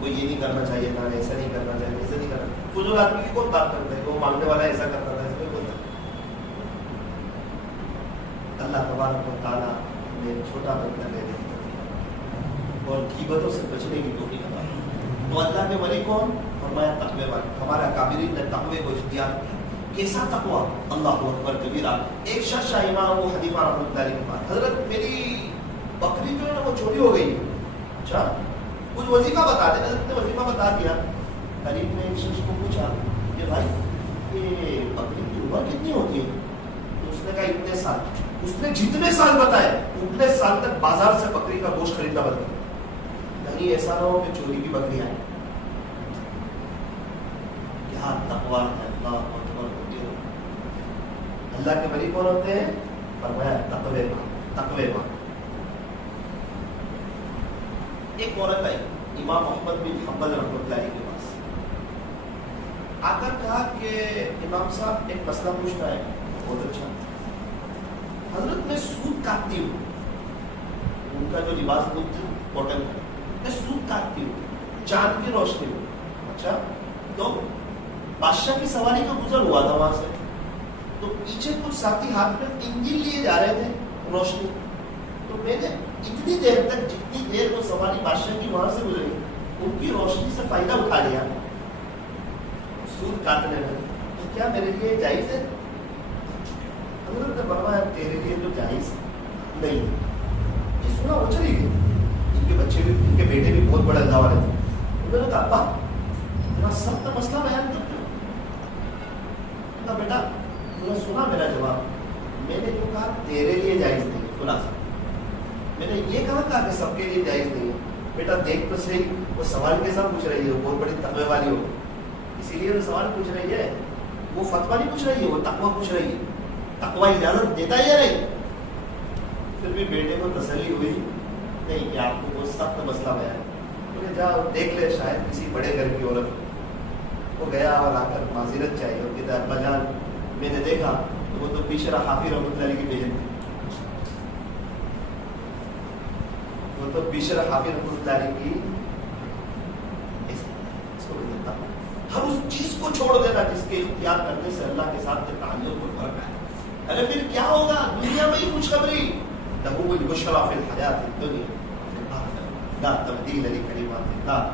کوئی یہ نہیں کرنا چاہیے تھا, ایسا نہیں کرنا چاہیے, ایسا نہیں کرنا. فضول آدمی کی کون بات کرتا ہے؟ وہ مانگنے والا ایسا کرتا تھا, ایسا کوئی بولتا. اللہ تبارک و تعالیٰ نے چھوٹا بندہ لے لے اور غیبتوں سے بچنے کی توفیق عطا کی. تو اللہ کے ولی کون؟ فرمایا تقوی والے. ہمارا کابرین نے تقوی کو اختیار کیا. کیسا تقوی؟ اللہ اکبر کبیرہ. ایک شخص امام ابو حنیفہ رحمۃ اللہ علیہ کے پاس, حضرت میری بکری جو ہے نا وہ چوری ہو گئی. اچھا کچھ وظیفہ بتا دیں. حضرت نے وظیفہ بتا دیا. قریب نے ایک شخص کو پوچھا کہ بھائی یہ بکری کی عمر کتنی ہوتی ہے؟ تو اس نے کہا اتنے سال. اس نے جتنے سال بتائے اتنے سال تک بازار سے بکری کا گوشت خریدنا بند کیا. کہیں ایسا نہ ہو کہ چوری کی بکری آئے. کیا تقویٰ ہے. اللہ اکبر ہوتی ہو. اللہ کے ولی کون ہوتے ہیں؟ فرمایا تقوی مان. ایک عورت آئی امام محمد بن حنبل رحمۃ اللہ علیہ کے پاس, آ کر کہا کہ امام صاحب ایک مسئلہ پوچھنا ہے. بہت اچھا. حضرت میں سوت کاٹتی ہوں. ان کا جو لباس بہت کاٹن کا, میں سوت کاٹتی ہوں چاند کی روشنی میں. اچھا تو بادشاہ کی سواری کا گزر ہوا تھا وہاں سے. تو پیچھے کچھ ساتھی ہاتھ میں انجن لیے جا رہے تھے روشنی. تو میں نے اتنی دیر تک جتنی دیر وہ سواری بادشاہ کی وہاں سے گزری ان کی روشنی سے فائدہ اٹھا لیا سود کاٹنے میں. تو کیا میرے لیے جائز ہے؟ حضرت نے فرمایا تیرے لیے تو جائز نہیں. یہ سنا وہ چلی گئی. ان کے بچے بھی ان کے بیٹے بھی بہت بڑے اللہ والے تھے. انہوں نے کہا ابا اتنا سخت مسئلہ بیان کرتے ہو. کہا بیٹا تم نے سنا میرا جواب. میں نے جو کہا تیرے لیے جائز نہیں خلاصہ. میں نے یہ کہا کہ سب کے لیے جائز نہیں ہے. بیٹا دیکھ تو صحیح وہ سوال کیسا پوچھ رہی ہے. وہ بہت بڑی تقوی والی ہو اسی لیے وہ سوال پوچھ رہی ہے. وہ فتویٰ نہیں پوچھ رہی ہے, وہ تقویٰ پوچھ رہی ہے. تقویٰ اجازت دیتا ہے یا نہیں؟ پھر بھی بیٹے کو تسلی ہوئی نہیں کہ آپ کو وہ سخت مسئلہ بیان. انہیں جاؤ دیکھ لے شاید کسی بڑے گھر کی عورت. وہ گیا اور آ کر معذرت چاہیے اور کہتا ابا جان میں نے دیکھا تو وہ تو بشرا حافظ رحمۃ اللہ علیہ کی بیٹی تھی. وہ تو بشرا حافظ رحمۃ اللہ علیہ کی ہر اس چیز کو چھوڑ دینا جس کے اختیار کرنے سے اللہ کے ساتھ تعلق کو فرق ہے. ارے پھر کیا ہوگا دنیا میں ہی خوشخبری. لہو البشرا فی الحیات الدنیا لا تبدیل لکلمات اللہ.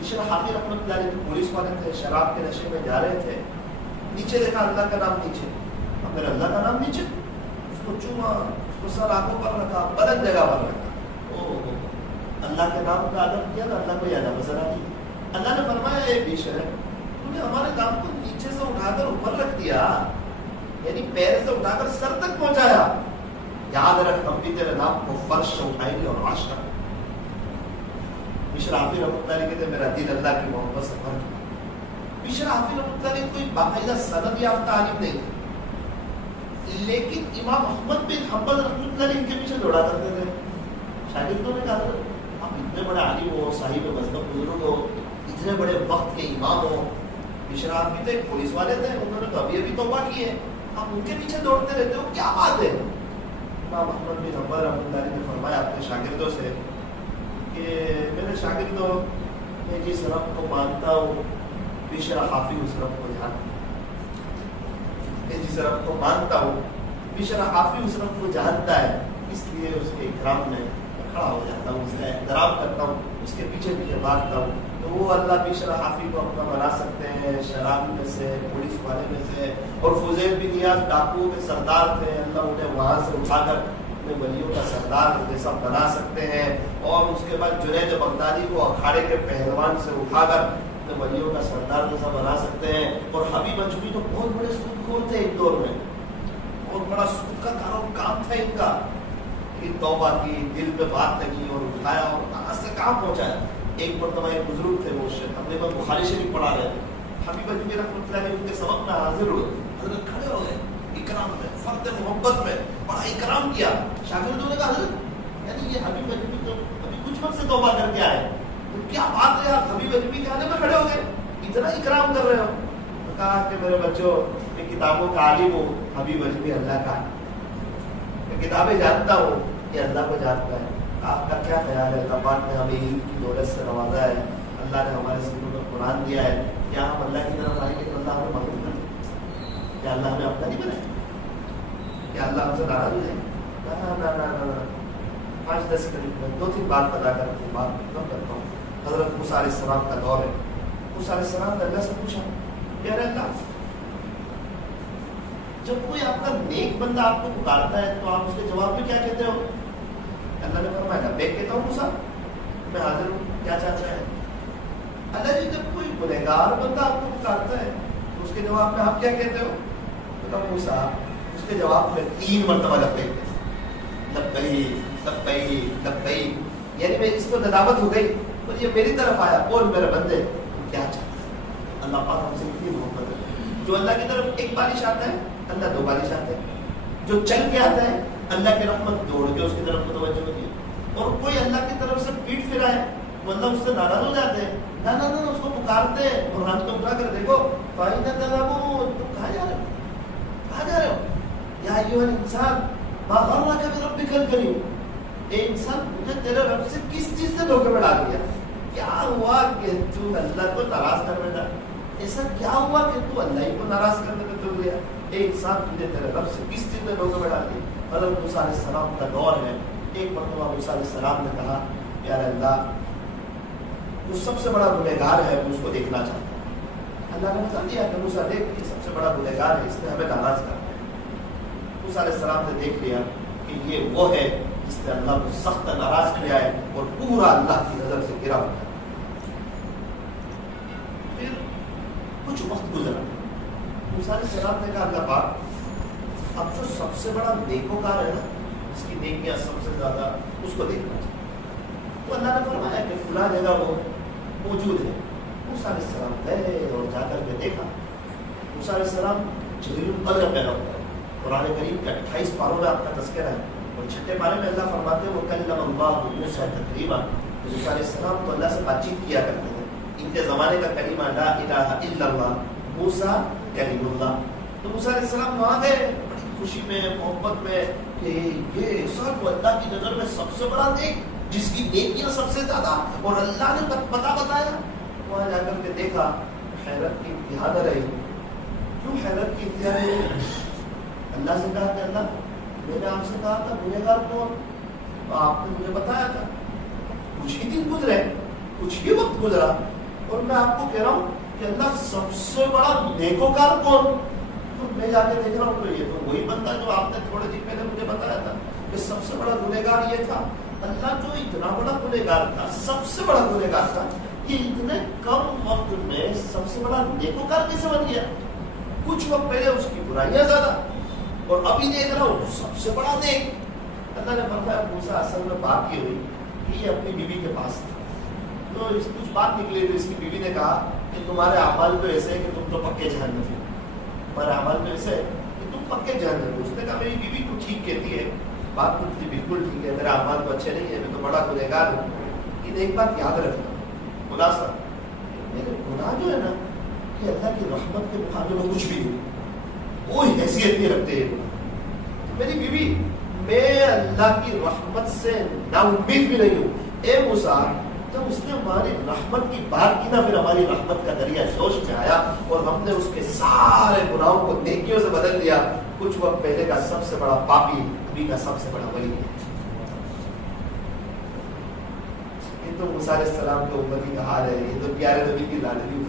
بشرا حافظ رحمۃ اللہ علیہ پولیس والے تھے, شراب کے نشے میں جا رہے تھے. نیچے دیکھا اللہ کا نام نیچے. اب میرا اللہ کا نام نیچے, اس کو چوما, اس کو سر آنکھوں پر رکھا, بلند جگہ پر رکھا. اللہ کے نام کا ادب کیا نا, اللہ کو یاد نظر آتی. اللہ نے فرمایا اے بشر تم نے ہمارے نام کو نیچے سے اٹھا کر اوپر رکھ دیا, یعنی پیر سے اٹھا کر سر تک پہنچایا. یاد رکھ ہم بھی تیرے نام کو فرش سے اٹھائیں گے اور عرش تک. بشر حافظ رحمۃ اللہ علیہ کہتے ہیں میرا دل اللہ کی محبت سے بھر گیا. بشر حافظ رحمۃ اللہ علیہ کوئی باقاعدہ سند یافتہ عالم نہیں تھے, لیکن امام احمد بن حنبل رحمۃ اللہ علیہ ان کے پیچھے دوڑا کرتے تھے. شاگردوں نے کہا آپ اتنے بڑے عالم ہو, صاحب مذہب بزرگ ہو, اتنے بڑے وقت کے امام ہو. بشر حافظ تو ایک پولیس والے تھے, انہوں نے تو ابھی توبہ کی ہے, آپ ان کے پیچھے دوڑتے رہتے ہو, کیا بات ہے؟ امام احمد بن حنبل رحمۃ اللہ علیہ نے فرمایا اپنے شاگردوں سے کہ میرے شاگردوں میں جس رب کو مانتا ہوں بشر حافظ اس رب کو جانتا ہوں. میں جس رب کو مانتا ہوں بشر حافظ اس رب کو جانتا ہے, اس لیے اس کے اکرام میں کھڑا ہو جاتا ہوں, اس کا احترام کرتا ہوں, اس کے پیچھے پیچھے بھاگتا ہوں. تو وہ اللہ بشر حافظ کو اپنا بنا سکتے ہیں شرابی میں سے, پولیس والے میں سے, اور فضیل بن نیاز ڈاکو کے سردار تھے, اللہ انہیں وہاں سے اٹھا کر اپنے ولیوں کا سردار جیسا بنا سکتے ہیں. اور اس کے بعد جنید بغدادی کو اکھاڑے کے پہلوان سے اٹھا کر اپنے ولیوں کا سردار جیسا بنا سکتے ہیں. اور حبیب اجوی تو بہت بڑے سود خور تھے ایک دور میں, بہت بڑا سود کا کام تھا ان کا. توبہ کی, دل پہ بات لگی اور اٹھایا اور کہاں سے کہاں پہنچایا. ایک مرتبہ ایک بزرگ تھے, وہ تقریباً بخاری شریف پڑھا رہے تھے. حبیب اجوی رحمۃ اللہ علیہ ان کے سبق میں حاضر ہوئے, حضرت کھڑے ہو گئے اکرام میں, فرد محبت میں بڑا اکرام کیا. شاگردوں نے کہا حضرت یعنی یہ حبیب اجوی تو ابھی کچھ وقت سے توبہ کر کے آئے, تو کیا بات ہے آپ حبیب اجوی کے آنے میں کھڑے ہو گئے, اتنا اکرام کر رہے ہو؟ تو کہا کہ میرے بچوں میں کتابوں کا عالم ہوں, حبیب اجوی اللہ کا ہے, میں کتابیں جانتا ہوں, یہ اللہ کو جانتا ہے. آپ کا کیا خیال ہے؟ اللہ پاک نے ہمیں علم کی دولت سے نوازا ہے, اللہ نے ہمارے سینوں میں قرآن دیا ہے, کیا ہم اللہ کی طرف آئیں گے تو اللہ ہمیں مدد کرے؟ کیا اللہ ہمیں اپنا نہیں بنائے؟ کیا اللہ ہم سے ناراض ہو جائے؟ نہ 5-10 منٹ میں 2-3 بات بتا کر بات ختم کرتا ہوں. حضرت موسیٰ علیہ السلام کا دور ہے. موسیٰ علیہ السلام نے اللہ سے پوچھا کہ ارے اللہ جب کوئی آپ کا نیک بندہ آپ کو پکارتا ہے تو آپ اس کے جواب میں کیا کہتے ہو؟ اللہ نے فرمایا لبیک کہتا ہوں موسیٰ, میں حاضر ہوں, کیا چاہتا ہے؟ اللہ جی جب کوئی گنہگار بندہ آپ کو پکارتا ہے تو اس کے جواب میں آپ کیا کہتے ہو؟ تو موسیٰ اس کے جواب میں 3 مرتبہ لبیک کہتے, لبیک لبیک لبیک, یعنی میں اس کو ندامت ہو گئی اور یہ میری طرف آیا, بول میرے بندے کیا چاہتا ہے؟ اللہ پاک ہم سے اتنی محبت ہے. جو اللہ کی طرف ایک بارش آتا ہے اللہ 2 بارش آتے ہیں, جو چل کے آتا ہے اللہ کی رحمت دوڑ کے اس کی طرف متوجہ ہوتی ہے, اور کوئی اللہ کی طرف سے پیٹ پھرائے وہ اللہ اس سے ناراض ہو جاتے ہیں. نہ اس کو پکارتے ہیں اور ہاتھ کو اٹھا کر دیکھو فائدہ تم کہاں جا رہے ہو, کہاں جا رہے ہو؟ یا ایھا الانسان ما غرک بربک الکریم, اے انسان مجھے تیرے رب سے کس چیز سے دھوکے میں ڈال دیا؟ کیا ہوا کہ تو اللہ کو تلاش کر بیٹھا؟ ایسا کیا ہوا کہ تو اللہ ہی کو ناراض کرنے میں تل گیا؟ ایک انسان تجھے تیرے رب سے کس چیز میں روزہ بڑھا دی؟ حضرت موسیٰ علیہ السلام کا دور ہے. ایک مرتبہ موسیٰ علیہ السلام نے کہا یار اللہ وہ سب سے بڑا گنہگار ہے, میں اس کو دیکھنا چاہتا ہوں. اللہ نے بتا دیا کہ موسیٰ دیکھ, یہ سب سے بڑا گنہگار ہے, اس نے ہمیں ناراض کرنا ہے. موسیٰ علیہ السلام نے دیکھ لیا کہ یہ وہ ہے جس نے اللہ کو سخت ناراض کیا ہے اور پورا اللہ کی نظر سے گرا ہوا ہے. پھر کچھ وقت گزرا. موسیٰ علیہ السلام نے کہا اللہ پاک اب جو سب سے بڑا نیکوکار ہے نا, جس کی نیکیاں سب سے زیادہ, اس کو دیکھنا چاہیے. تو اللہ نے فرمایا کہ فلاں جگہ وہ موجود ہے. موسیٰ علیہ السلام گئے اور جا کر کے دیکھا. موسیٰ علیہ السلام جلیل القدر پیدا ہوتا ہے. قرآن کریم کے 28 پاروں میں آپ کا تذکرہ ہے, اور چھٹے پارے میں اللہ فرماتے ہیں وہ کلم اللہ موسیٰ تکلیما. موسیٰ علیہ السلام تو اللہ سے بات چیت کیا کرتے تھے. ان کے زمانے کا کلمہ لا الہ الا اللہ, موسیٰ کلیم اللہ. تو موسیٰ علیہ السلام وہاں گئے بڑی خوشی میں, محبت میں, کہ یہ ایسا تو اللہ کی نظر میں سب سے بڑا نیک, جس کی نیکیاں سب سے زیادہ, اور اللہ نے پتا بتایا. وہاں جا کر کے دیکھا, حیرت کی انتہا نہ رہی. کیوں حیرت کی انتہا رہی؟ اللہ سے کہا کہ اللہ میں نے آپ سے کہا تھا گنہگار کون, تو آپ نے مجھے بتایا تھا. کچھ ہی دن گزرے, کچھ ہی وقت گزرا, اور میں آپ کو کہہ رہا ہوں کہ اللہ سب سے بڑا نیکوکار کون. تو میں جا کے دیکھ رہا ہوں تو یہ تو وہی بندہ جو آپ نے تھوڑے دن پہلے مجھے بتایا تھا کہ سب سے بڑا گنہگار یہ تھا. اللہ جو اتنا بڑا گنہگار تھا, سب سے بڑا گنہگار تھا, کہ اتنے کم وقت میں سب سے بڑا نیکوکار کیسے بن گیا؟ کچھ وقت پہلے اس کی برائیاں زیادہ, اور ابھی دیکھ رہا ہوں سب سے بڑا نیک. اللہ نے فرمایا موسیٰ اصل میں بات یہ ہوئی کہ یہ اپنی بیوی کے پاس تھا, تو اس کچھ بات نکلی. تو اس کی بیوی نے کہا کہ تمہارے اعمال تو ایسے ہے کہ تم تو پکے جہنم میں, تمہارے اعمال تو ایسے ہے کہ تم پکے جہنم میں. اس نے کہا میری بیوی تو ٹھیک کہتی ہے, بات تو بالکل ٹھیک ہے, میرے اعمال تو اچھے نہیں ہے, میں تو بڑا گنہگار ہوں. لیکن ایک بات یاد رکھنا, خلاصہ میرے گناہ جو ہے نا کہ اللہ کی رحمت کے مقابلے میں کچھ بھی نہیں, کوئی حیثیت نہیں رکھتے ہیں. میری بیوی, میں اللہ کی رحمت سے نا امید بھی نہیں ہوں. اے موسیٰ, جب اس نے ہماری رحمت کی بات کی نا, پھر ہماری رحمت کا دریا جوش میں آیا اور ہم نے اس کے سارے گناہوں کو نیکیوں سے بدل دیا. کچھ وقت پہلے کا سب سے بڑا پاپی ابھی کا سب سے بڑا ولی ہے. یہ تو موسیٰ علیہ السلام کے امتی کا حال ہے, یہ تو پیارے نبی کی لاڈلی.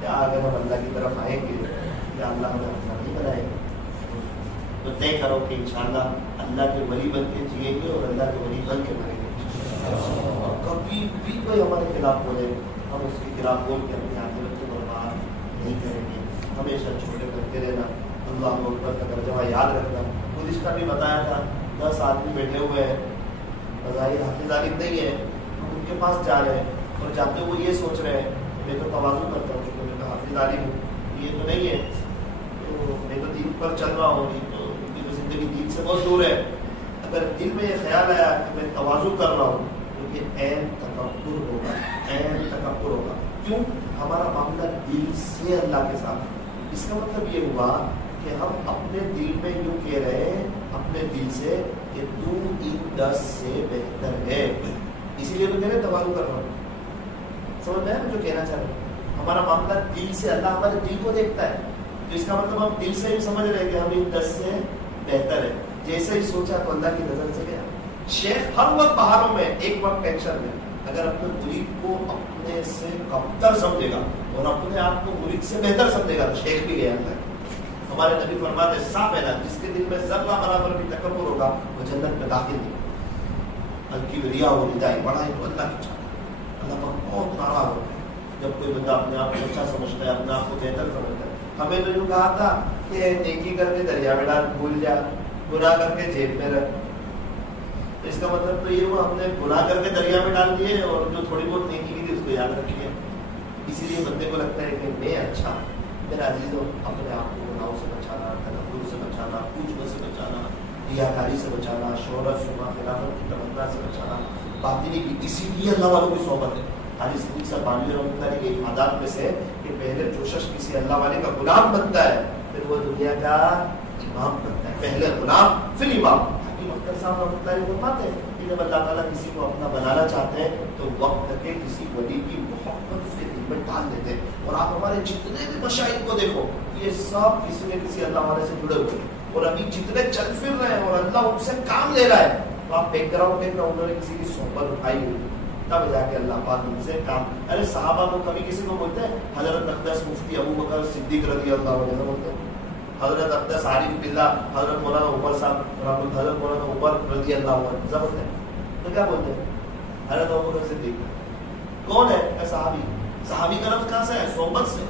کیا اگر ہم اللہ کی طرف آئیں گے, یا اللہ ہمیں اپنا نہیں بنائے گا, تو طے کرو کہ انشاءاللہ اللہ کے ولی بن کے جیئیں گے اور اللہ کے ولی بن کے مریں گے. اور کبھی بھی کوئی ہمارے خلاف بولے, ہم اس کے خلاف بول کے اپنے آخرت کو برباد نہیں کریں گے. ہمیشہ چھوٹے کرتے رہنا, اللہ اکبر کا ترجمہ یاد رکھنا. گزشتہ بھی بتایا تھا 10 آدمی بیٹھے ہوئے ہیں, بظاہر حافظ عالم نہیں ہے, ہم ان کے پاس جا رہے ہیں, اور جاتے ہوئے یہ سوچ رہے ہیں میں تو تواضع کرتا ہوں کیونکہ میں تو حافظ عالم ہوں, یہ تو نہیں ہے, تو میں تو دین پر چل رہا ہوں, تو زندگی دین سے بہت دور ہے. اگر دل میں یہ خیال آیا کہ میں تواضع کر رہا ہوں تو یہ عین تکبر ہوگا, عین تکبر ہوگا. کیوں؟ ہمارا معاملہ دل سے اللہ کے ساتھ. اس کا مطلب یہ ہوا کہ ہم اپنے دل میں یوں کہہ رہے ہیں اپنے دل سے کہ تو ان 10 سے بہتر ہے, اسی لیے تو کہہ رہے تواضع کر رہا ہوں. سمجھ میں جو کہنا چاہ رہے ہیں, ہمارا معاملہ دل سے, اللہ ہمارے دل کو دیکھتا ہے. تو اس کا مطلب ہم دل سے ہی سمجھ رہے ہیں کہ ہم ان 10 سے بہتر ہے. جیسے ہی سوچا تو اللہ کی نظر سے گیا. شیخ ہر وقت بہاروں میں, ایک وقت ٹینشن میں, اگر اپنے مرید کو اپنے سے کمتر سمجھے گا اور اپنے آپ کو مرید سے بہتر سمجھے گا تو شیخ بھی گیا اللہ. ہمارے نبی فرماتے ہیں صاف ہے نا, جس کے دل میں ذرہ برابر بھی تکبر ہوگا وہ جنت میں داخل نہیں. ہلکی ریا ہو ردائی بڑا ہی تو اللہ کی چاہتا ہے. اللہ پر بہت ناراض ہوتا ہے جب کوئی بندہ اپنے آپ کو اچھا سمجھتا ہے, اپنے آپ کو بہتر سمجھتا ہے. ہمیں تو یوں کہا تھا کہ نیکی کر کے دریا میں ڈال, بھول جا, گناہ کر کے جیب میں رکھ. تو اس کا مطلب تو یہ ہوا ہم نے گناہ کر کے دریا میں ڈال دیے اور جو تھوڑی بہت نیکی کی تھی اس کو یاد رکھ لیا. اسی لیے بندے کو لگتا ہے کہ میں اچھا. میرا عزیزوں, اپنے آپ کو گناہوں سے بچانا, تکبر سے بچانا, پوچھ سے بچانا, ریاکاری سے بچانا, شہرت, شما, خلافت کی تمنا سے بچانا, باطنی کی. اسی لیے اللہ والوں کی صحبت ہے. حدیث قدسی سے بانوی رحمۃ اللہ کے عادات میں سے کہ پہلے جو شخص کسی اللہ والے کا غلام بنتا ہے پھر وہ دنیا کا امام بنتا ہے. پہلے غلام پھر امام. حکیم اختر صاحب رحمۃ اللہ فرماتے ہیں کہ جب اللہ تعالیٰ کسی کو اپنا بنانا چاہتے ہیں تو وقت کے کسی ولی کی محبت اس کے دل میں ڈال دیتے ہیں. اور آپ ہمارے جتنے بھی مشاہد کو دیکھو یہ سب کسی نہ کسی اللہ والے سے جڑے ہوئے ہیں, اور ابھی جتنے چل پھر رہے ہیں اور اللہ ان سے کام لے رہا ہے, تو آپ بیک گراؤنڈ دیکھنا انہوں نے کسی کی صحبت اٹھائی ہوئی تب جا کے اللہ پاک ان سے کام. ارے صحابہ کو کبھی کسی کو بولتے ہیں حضرت اقدس مفتی ابو بکر صدیق رضی اللہ عنہ بولتے ہیں, حضرت اقدس عارف باللہ حضرت مولانا عمر صاحب حضرت مولانا عمر رضی اللہ عنہ بولتے ہیں, تو کیا بولتے ہیں حضرت ابو بکر صدیق. کون ہے؟ صحابی. صحابی کا لفظ کہاں سے ہے؟ صحبت سے.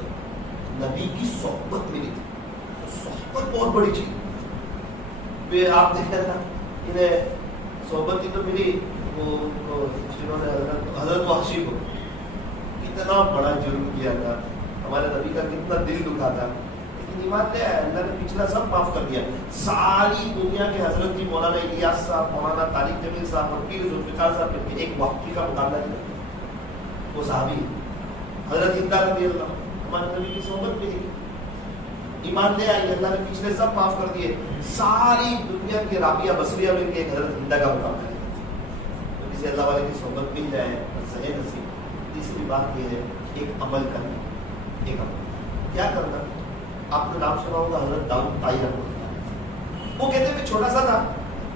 نبی کی صحبت ملی تھی, صحبت بہت بڑی چیز. آپ دیکھیں نا انہیں صحبت کی تو ملی وہ جنہوں نے حضرت وحشی کو کتنا بڑا جرم کیا تھا, ہمارے نبی کا کتنا دل دکھا تھا, لیکن ایمان لے آیا اللہ نے پچھلا سب معاف کر دیا. ساری دنیا کے حضرت جی مولانا الیاس صاحب, مولانا طارق جمیل صاحب اور پیر ذوالفقار صاحب نے ایک وحشی کا مقابلہ کیا. وہ صحابی حضرت ہندا رضی اللہ ہمارے نبی کی صحبت ملی. ایمان لے آئی اللہ نے پچھلے سب معاف کر دیے. ساری دنیا کے رابعہ بصریہ میں ایک حضرت ہندا کا مقابلہ ہے. کسی اللہ والے کی صحبت مل جائے صحیح نصیب. تیسری بات یہ ہے ایک عمل کرنا. ایک عمل کیا کرنا؟ آپ نے نام سنا ہوگا حضرت داؤد طائی رحمۃ اللہ. وہ کہتے ہیں چھوٹا سا تھا,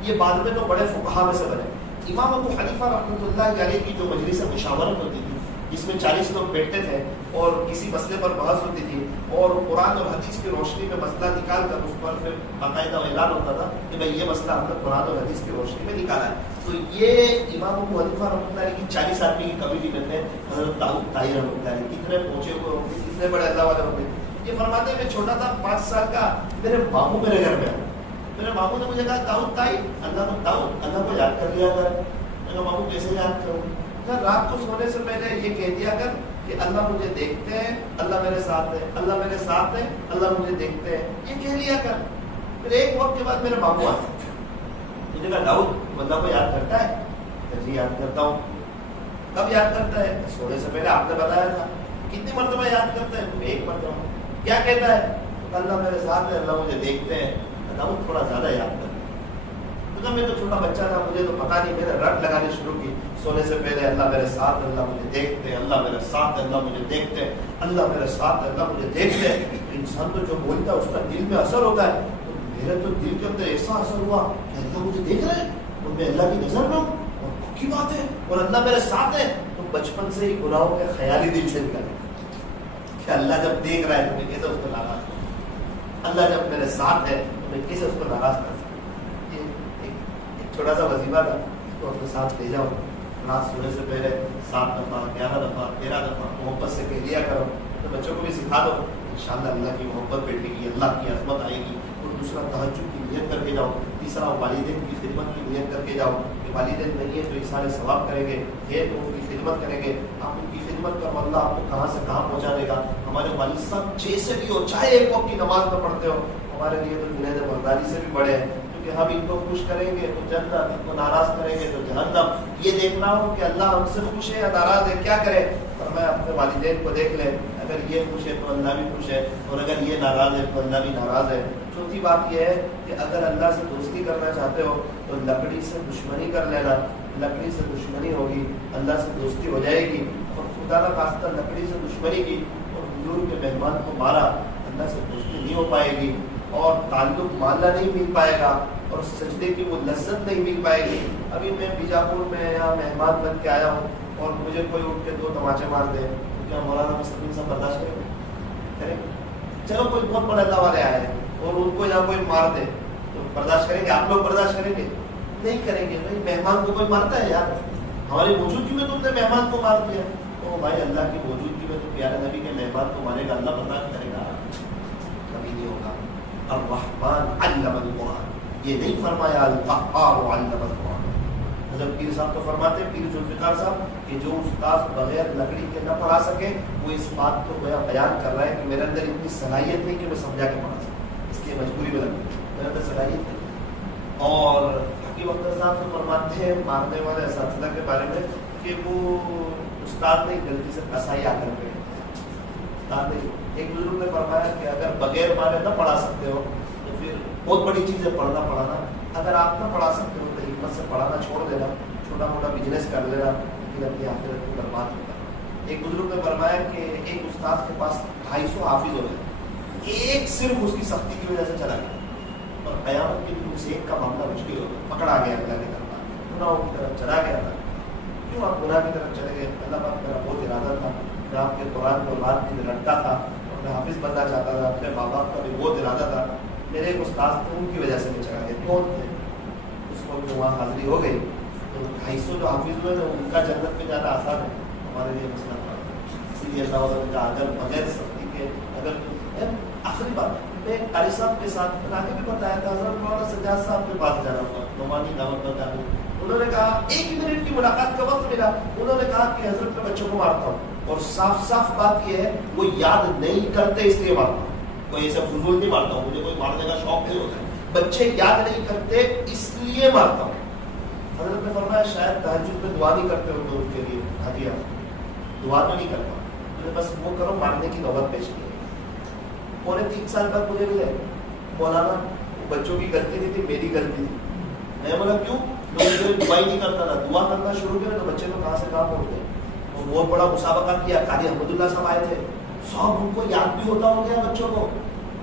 یہ بعد میں تو بڑے فقہا میں سے بنے. امام ابو حنیفہ رحمۃ اللہ علیہ کی جو مجلس مشاورت ہوتی تھی جس میں 40 لوگ بیٹھتے تھے اور کسی مسئلے پر بحث ہوتی تھی اور قرآن اور حدیث کی روشنی میں مسئلہ نکال کر اس پر پھر باقاعدہ اعلان ہوتا تھا کہ بھائی یہ مسئلہ ہم نے قرآن اور حدیث کی روشنی میں نکالا ہے. تو یہ امام ابو حنیفہ رحمۃ اللہ علیہ کی 40 آدمی کی کمیٹی میں تھے. حضرت داؤد طائی رحمۃ اللہ علیہ کتنے پہنچے ہوئے ہوں گے, کتنے بڑے اللہ والے ہوں گے. یہ فرماتے ہیں میں چھوٹا تھا 5 سال کا, میرے ماموں میرے گھر میں آئے. میرے ماموں نے مجھے کہا داؤد طائی اللہ کو یاد کر لیا کر. میں کہا ماموں کیسے یاد کروں؟ رات کو سونے سے پہلے یہ کہہ دیا کر کہ اللہ مجھے دیکھتے ہیں, اللہ میرے ساتھ ہے, اللہ میرے ساتھ ہے, اللہ مجھے دیکھتے ہیں, یہ کہہ لیا کر. پھر ایک وقت کے بعد میرے ماموں آئے, مجھے کہا داؤد اللہ کو یاد کرتا ہے؟ جی یاد کرتا ہوں. کب یاد کرتا ہے؟ سونے سے پہلے آپ نے بتایا تھا. کتنی مرتبہ یاد کرتا ہے؟ ایک مرتبہ. کیا کہتا ہے؟ اللہ میرے ساتھ ہے, اللہ مجھے دیکھتے ہیں. داؤد تھوڑا زیادہ یاد کرتا ہے. میں تو چھوٹا بچہ تھا, مجھے تو پتا نہیں, میں نے رٹ لگانے شروع کی سونے سے پہلے اللہ میرے ساتھ, اللہ مجھے دیکھتے ہیں, اللہ میرے ساتھ, اللہ مجھے دیکھتے ہیں, اللہ میرے ساتھ, اللہ مجھے دیکھتے ہیں. انسان تو جو بولتا ہے اس کا دل میں اثر ہوتا ہے. تو میرے تو دل کے اندر ایسا اثر ہوا کہ اللہ مجھے دیکھ رہے ہیں اور میں اللہ کی نظر میں ہوں, اور پکی بات ہے, اور اللہ میرے ساتھ ہے. تو بچپن سے ہی گناہوں کے خیالی دل سے نکل کہ اللہ جب دیکھ رہا ہے تو میں کیسے اس کو ناراض کروں, اللہ جب میرے ساتھ ہے تو میں کیسے اس کو ناراض کر سکتا. چھوٹا سا وظیفہ تھا, اس کو اپنے ساتھ لے جاؤ, رات سونے سے پہلے 7 دفعہ 11 دفعہ 13 دفعہ محبت سے کہہ دیا کرو. تو بچوں کو بھی سکھا دو, انشاءاللہ اللہ کی محبت بیٹھے گی, اللہ کی عظمت آئے گی. اور دوسرا تہجد کی نیت کر کے جاؤ. تیسرا والدین کی خدمت کی نیت کر کے جاؤ کہ والدین نہیں ہے تو یہ سارے ثواب کریں گے, ہے تو ان کی خدمت کریں گے. آپ ان کی خدمت کرو, اللہ آپ کو کہاں سے کہاں پہنچا دے گا. ہمارے والد صاحب جیسے بھی ہو, چاہے ایک وقت کی نماز نہ پڑھتے ہو, ہمارے لیے تو جنید بغدادی سے بھی بڑے ہیں. کہ ہم ان کو خوش کریں گے تو جنت, ان کو ناراض کریں گے تو جہنم. یہ دیکھنا ہو کہ اللہ ہم سے خوش ہے یا ناراض ہے, کیا کرے. اور میں اپنے والدین کو دیکھ لیں, اگر یہ خوش ہے تو اللہ بھی خوش ہے, اور اگر یہ ناراض ہے تو اللہ بھی ناراض ہے. چوتھی بات یہ ہے کہ اگر اللہ سے دوستی کرنا چاہتے ہو تو لکڑی سے دشمنی کر لینا. لکڑی سے دشمنی ہوگی, اللہ سے دوستی ہو جائے گی. اور خدا نہ خواستہ لکڑی سے دشمنی کی اور حضور کے مہمان کو مارا, اللہ سے دوستی نہیں ہو پائے گی, اور تعلق معاملہ نہیں مل پائے گا, اور سجدے کی وہ لذت نہیں مل پائے گی. ابھی میں بیجاپور میں یہاں مہمان بن کے آیا ہوں اور مجھے کوئی اٹھ کے 2 تماچے مار دے, تو کیا مولانا مستقیم صاحب برداشت کریں گے؟ چلو کوئی بہت بڑے اللہ والے آئے ہیں اور ان کو یہاں کوئی مار دے تو برداشت کریں گے؟ آپ لوگ برداشت کریں گے؟ نہیں کریں گے. بھائی مہمان کو کوئی مارتا ہے یار, ہماری موجودگی میں تم نے مہمان کو مار دیا. تو بھائی اللہ کی موجودگی میں تو پیارے نبی کے مہمان کو مارے گا, اللہ برداشت کرے گا؟ کبھی نہیں ہوگا. الرحمن علم القرآن, یہ نہیں فرمایا القہار علم القرآن. حضرت پیر صاحب تو فرماتے ہیں, پیر ذوالفقار صاحب, کہ جو استاد بغیر لکڑی کے نہ پڑھا سکے وہ اس بات کو بیان کر رہا ہے کہ میرے اندر اتنی صلاحیت نہیں کہ میں سمجھا کے پڑھا سکوں, اس کی مجبوری میں لگتی ہے, میرے اندر صلاحیت نہیں. اور حکیم اختر صاحب تو فرماتے ہیں مارنے والے اساتذہ کے بارے میں کہ وہ استاد نے غلطی سے کسائی آ کر گئے. استاد نے, ایک بزرگ نے فرمایا کہ اگر بغیر مارے نہ پڑھا سکتے ہو تو پھر بہت بڑی چیز ہے پڑھنا پڑھانا. اگر آپ نہ پڑھا سکتے ہو تو حکمت سے پڑھانا چھوڑ دینا, چھوٹا موٹا بزنس کر لینا لیکن اپنی آخرت کو برباد ہوتا ہے۔ ایک بزرگ نے فرمایا کہ ایک استاد کے پاس 250 حافظ ہو گئے، ایک صرف اس کی سختی کی وجہ سے چلا گیا اور قیامت کے دن سے ایک کا معاملہ مشکل ہو گیا، پکڑا گیا اللہ نے کرنا، گناہوں کی طرف چلا گیا تھا۔ کیوں آپ گناہ کی طرف چلے گئے؟ اللہ پاک میرا بہت ارادہ تھا، میں آپ کے قرآن کو رات دن رٹتا تھا اور میں حافظ بننا چاہتا تھا، اپنے ماں باپ کا بھی بہت ارادہ تھا، میرے ایک استاد تھے ان کی وجہ سے میں چلا گیا۔ کون تھے؟ اس وقت جو وہاں حاضری ہو گئی تو 250 جو حافظ ہوئے ان کا جنت میں جانا آسان ہے، ہمارے لیے مسئلہ تھا۔ اسی لیے اللہ نے کہا اگر بغیر سختی کے اگر آخری بات میں قاری صاحب کے ساتھ بنا کے بھی بتایا تھا، حضرت مولانا سجاد صاحب کے پاس جانا ہوا نعمانی دعوت پر جانے، انہوں نے کہا 1 منٹ کی ملاقات کا وقت ملا، انہوں نے کہا کہ حضرت میں بچوں کو مارتا ہوں اور صاف صاف بات یہ ہے وہ یاد نہیں کرتے اس لیے مارتا ہوں، کوئی ایسا فضول نہیں مارتا ہوں، مجھے کوئی مارنے کا شوق نہیں ہوتا ہے، بچے یاد نہیں کرتے اس لیے مارتا ہوں۔ حضرت نے فرمایا شاید تہجد میں دعا نہیں کرتے ہو تو ان کے لیے ہدیہ دعا تو نہیں کرتا، بس وہ کرو مارنے کی نوبت پیش کی۔ 3.25 سال بعد مجھے ملے، مولانا بچوں کی غلطی نہیں تھی میری غلطی تھی۔ میں بولا کیوں؟ دعا ہی نہیں کرتا تھا، دعا کرنا شروع کیا تو بچے تو کہاں سے کہاں پہنچ گئے۔ وہ بہت بڑا مسابقہ کیا، قاری احمد اللہ صاحب آئے تھے، سب ان کو یاد بھی ہوتا ہو گیا بچوں کو۔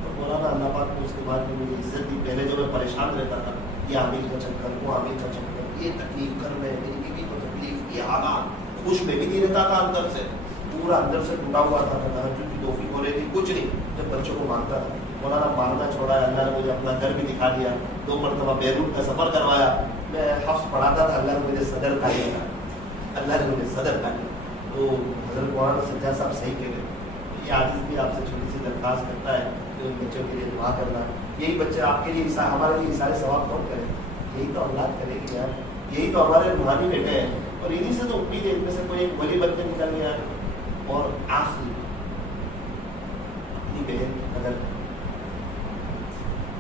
تو مولانا اللہ پاک نے اس کے بعد میں مجھے عزت دی، پہلے جو میں پریشان رہتا تھا، یہ عامل کا چکر، وہ عامل کا چکر، یہ تکلیف کر میں میری بیوی کو تکلیف، یہ حالات، خوش میں بھی نہیں رہتا تھا، اندر سے پورا اندر سے ٹوٹا ہوا تھا، تہجد کی توفیق ہو رہی تھی، کچھ نہیں، جب بچوں کو مانتا تھا۔ مولانا مارنا چھوڑا ہے، اللہ نے مجھے اپنا گھر بھی دکھا دیا، 2 مرتبہ بیروت کا سفر کروایا، میں حفظ پڑھاتا تھا، اللہ نے مجھے صدر کا لیا، اللہ نے مجھے صدر کا لیا۔ تو حضرت مولانا سجاد صاحب صحیح کہہ گئے، یہ عاجز بھی آپ سے چھوٹی سی درخواست کرتا ہے کہ ان بچوں کے لیے دعا کرنا، یہی بچے آپ کے لیے ہمارے لیے سارے ثواب کون کرے؟ یہی تو اولاد کرے گی یار، یہی تو ہمارے روحانی بیٹے ہیں، اور انہیں سے تو امید ہے ان میں سے کوئی ایک ولی بن کے نکل گیا۔ اور آخری اپنی بہن کی قدر،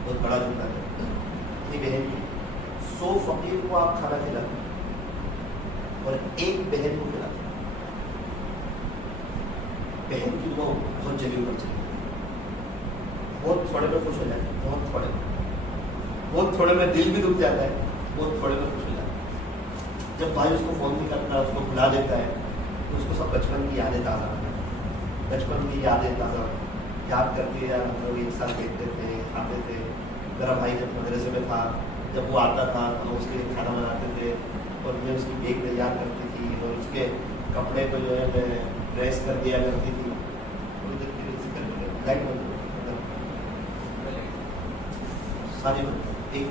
بہت بڑا جملہ ہے، اپنی بہن کی 100 فقیر کو آپ کھانا کھلاتے اور ایک بہن کو کھلاتے، بہن کی دعا بہت جلی ہونا چاہیے۔ بہت تھوڑے میں خوش ہو جاتا ہے، بہت تھوڑے میں دل بھی دکھ جاتا ہے، بہت تھوڑے میں خوش ہو جاتا ہے۔ جب بھائی اس کو فون نہیں کرتا، اس کو بلا دیتا ہے تو اس کو سب بچپن کی یادیں تازہ، بچپن کی یادیں تازہ یاد کرتی ہے، یار ہم لوگ ایک ساتھ دیکھتے تھے، کھاتے تھے، میرا بھائی جب مدرسے میں تھا، جب وہ آتا تھا تو اس کے لیے کھانا بناتے تھے اور میں اس کی بیگ تیار کرتی تھی اور اس کے کپڑے کو جو ہے میں پریس کر دیا کرتی تھی۔ ساری ایک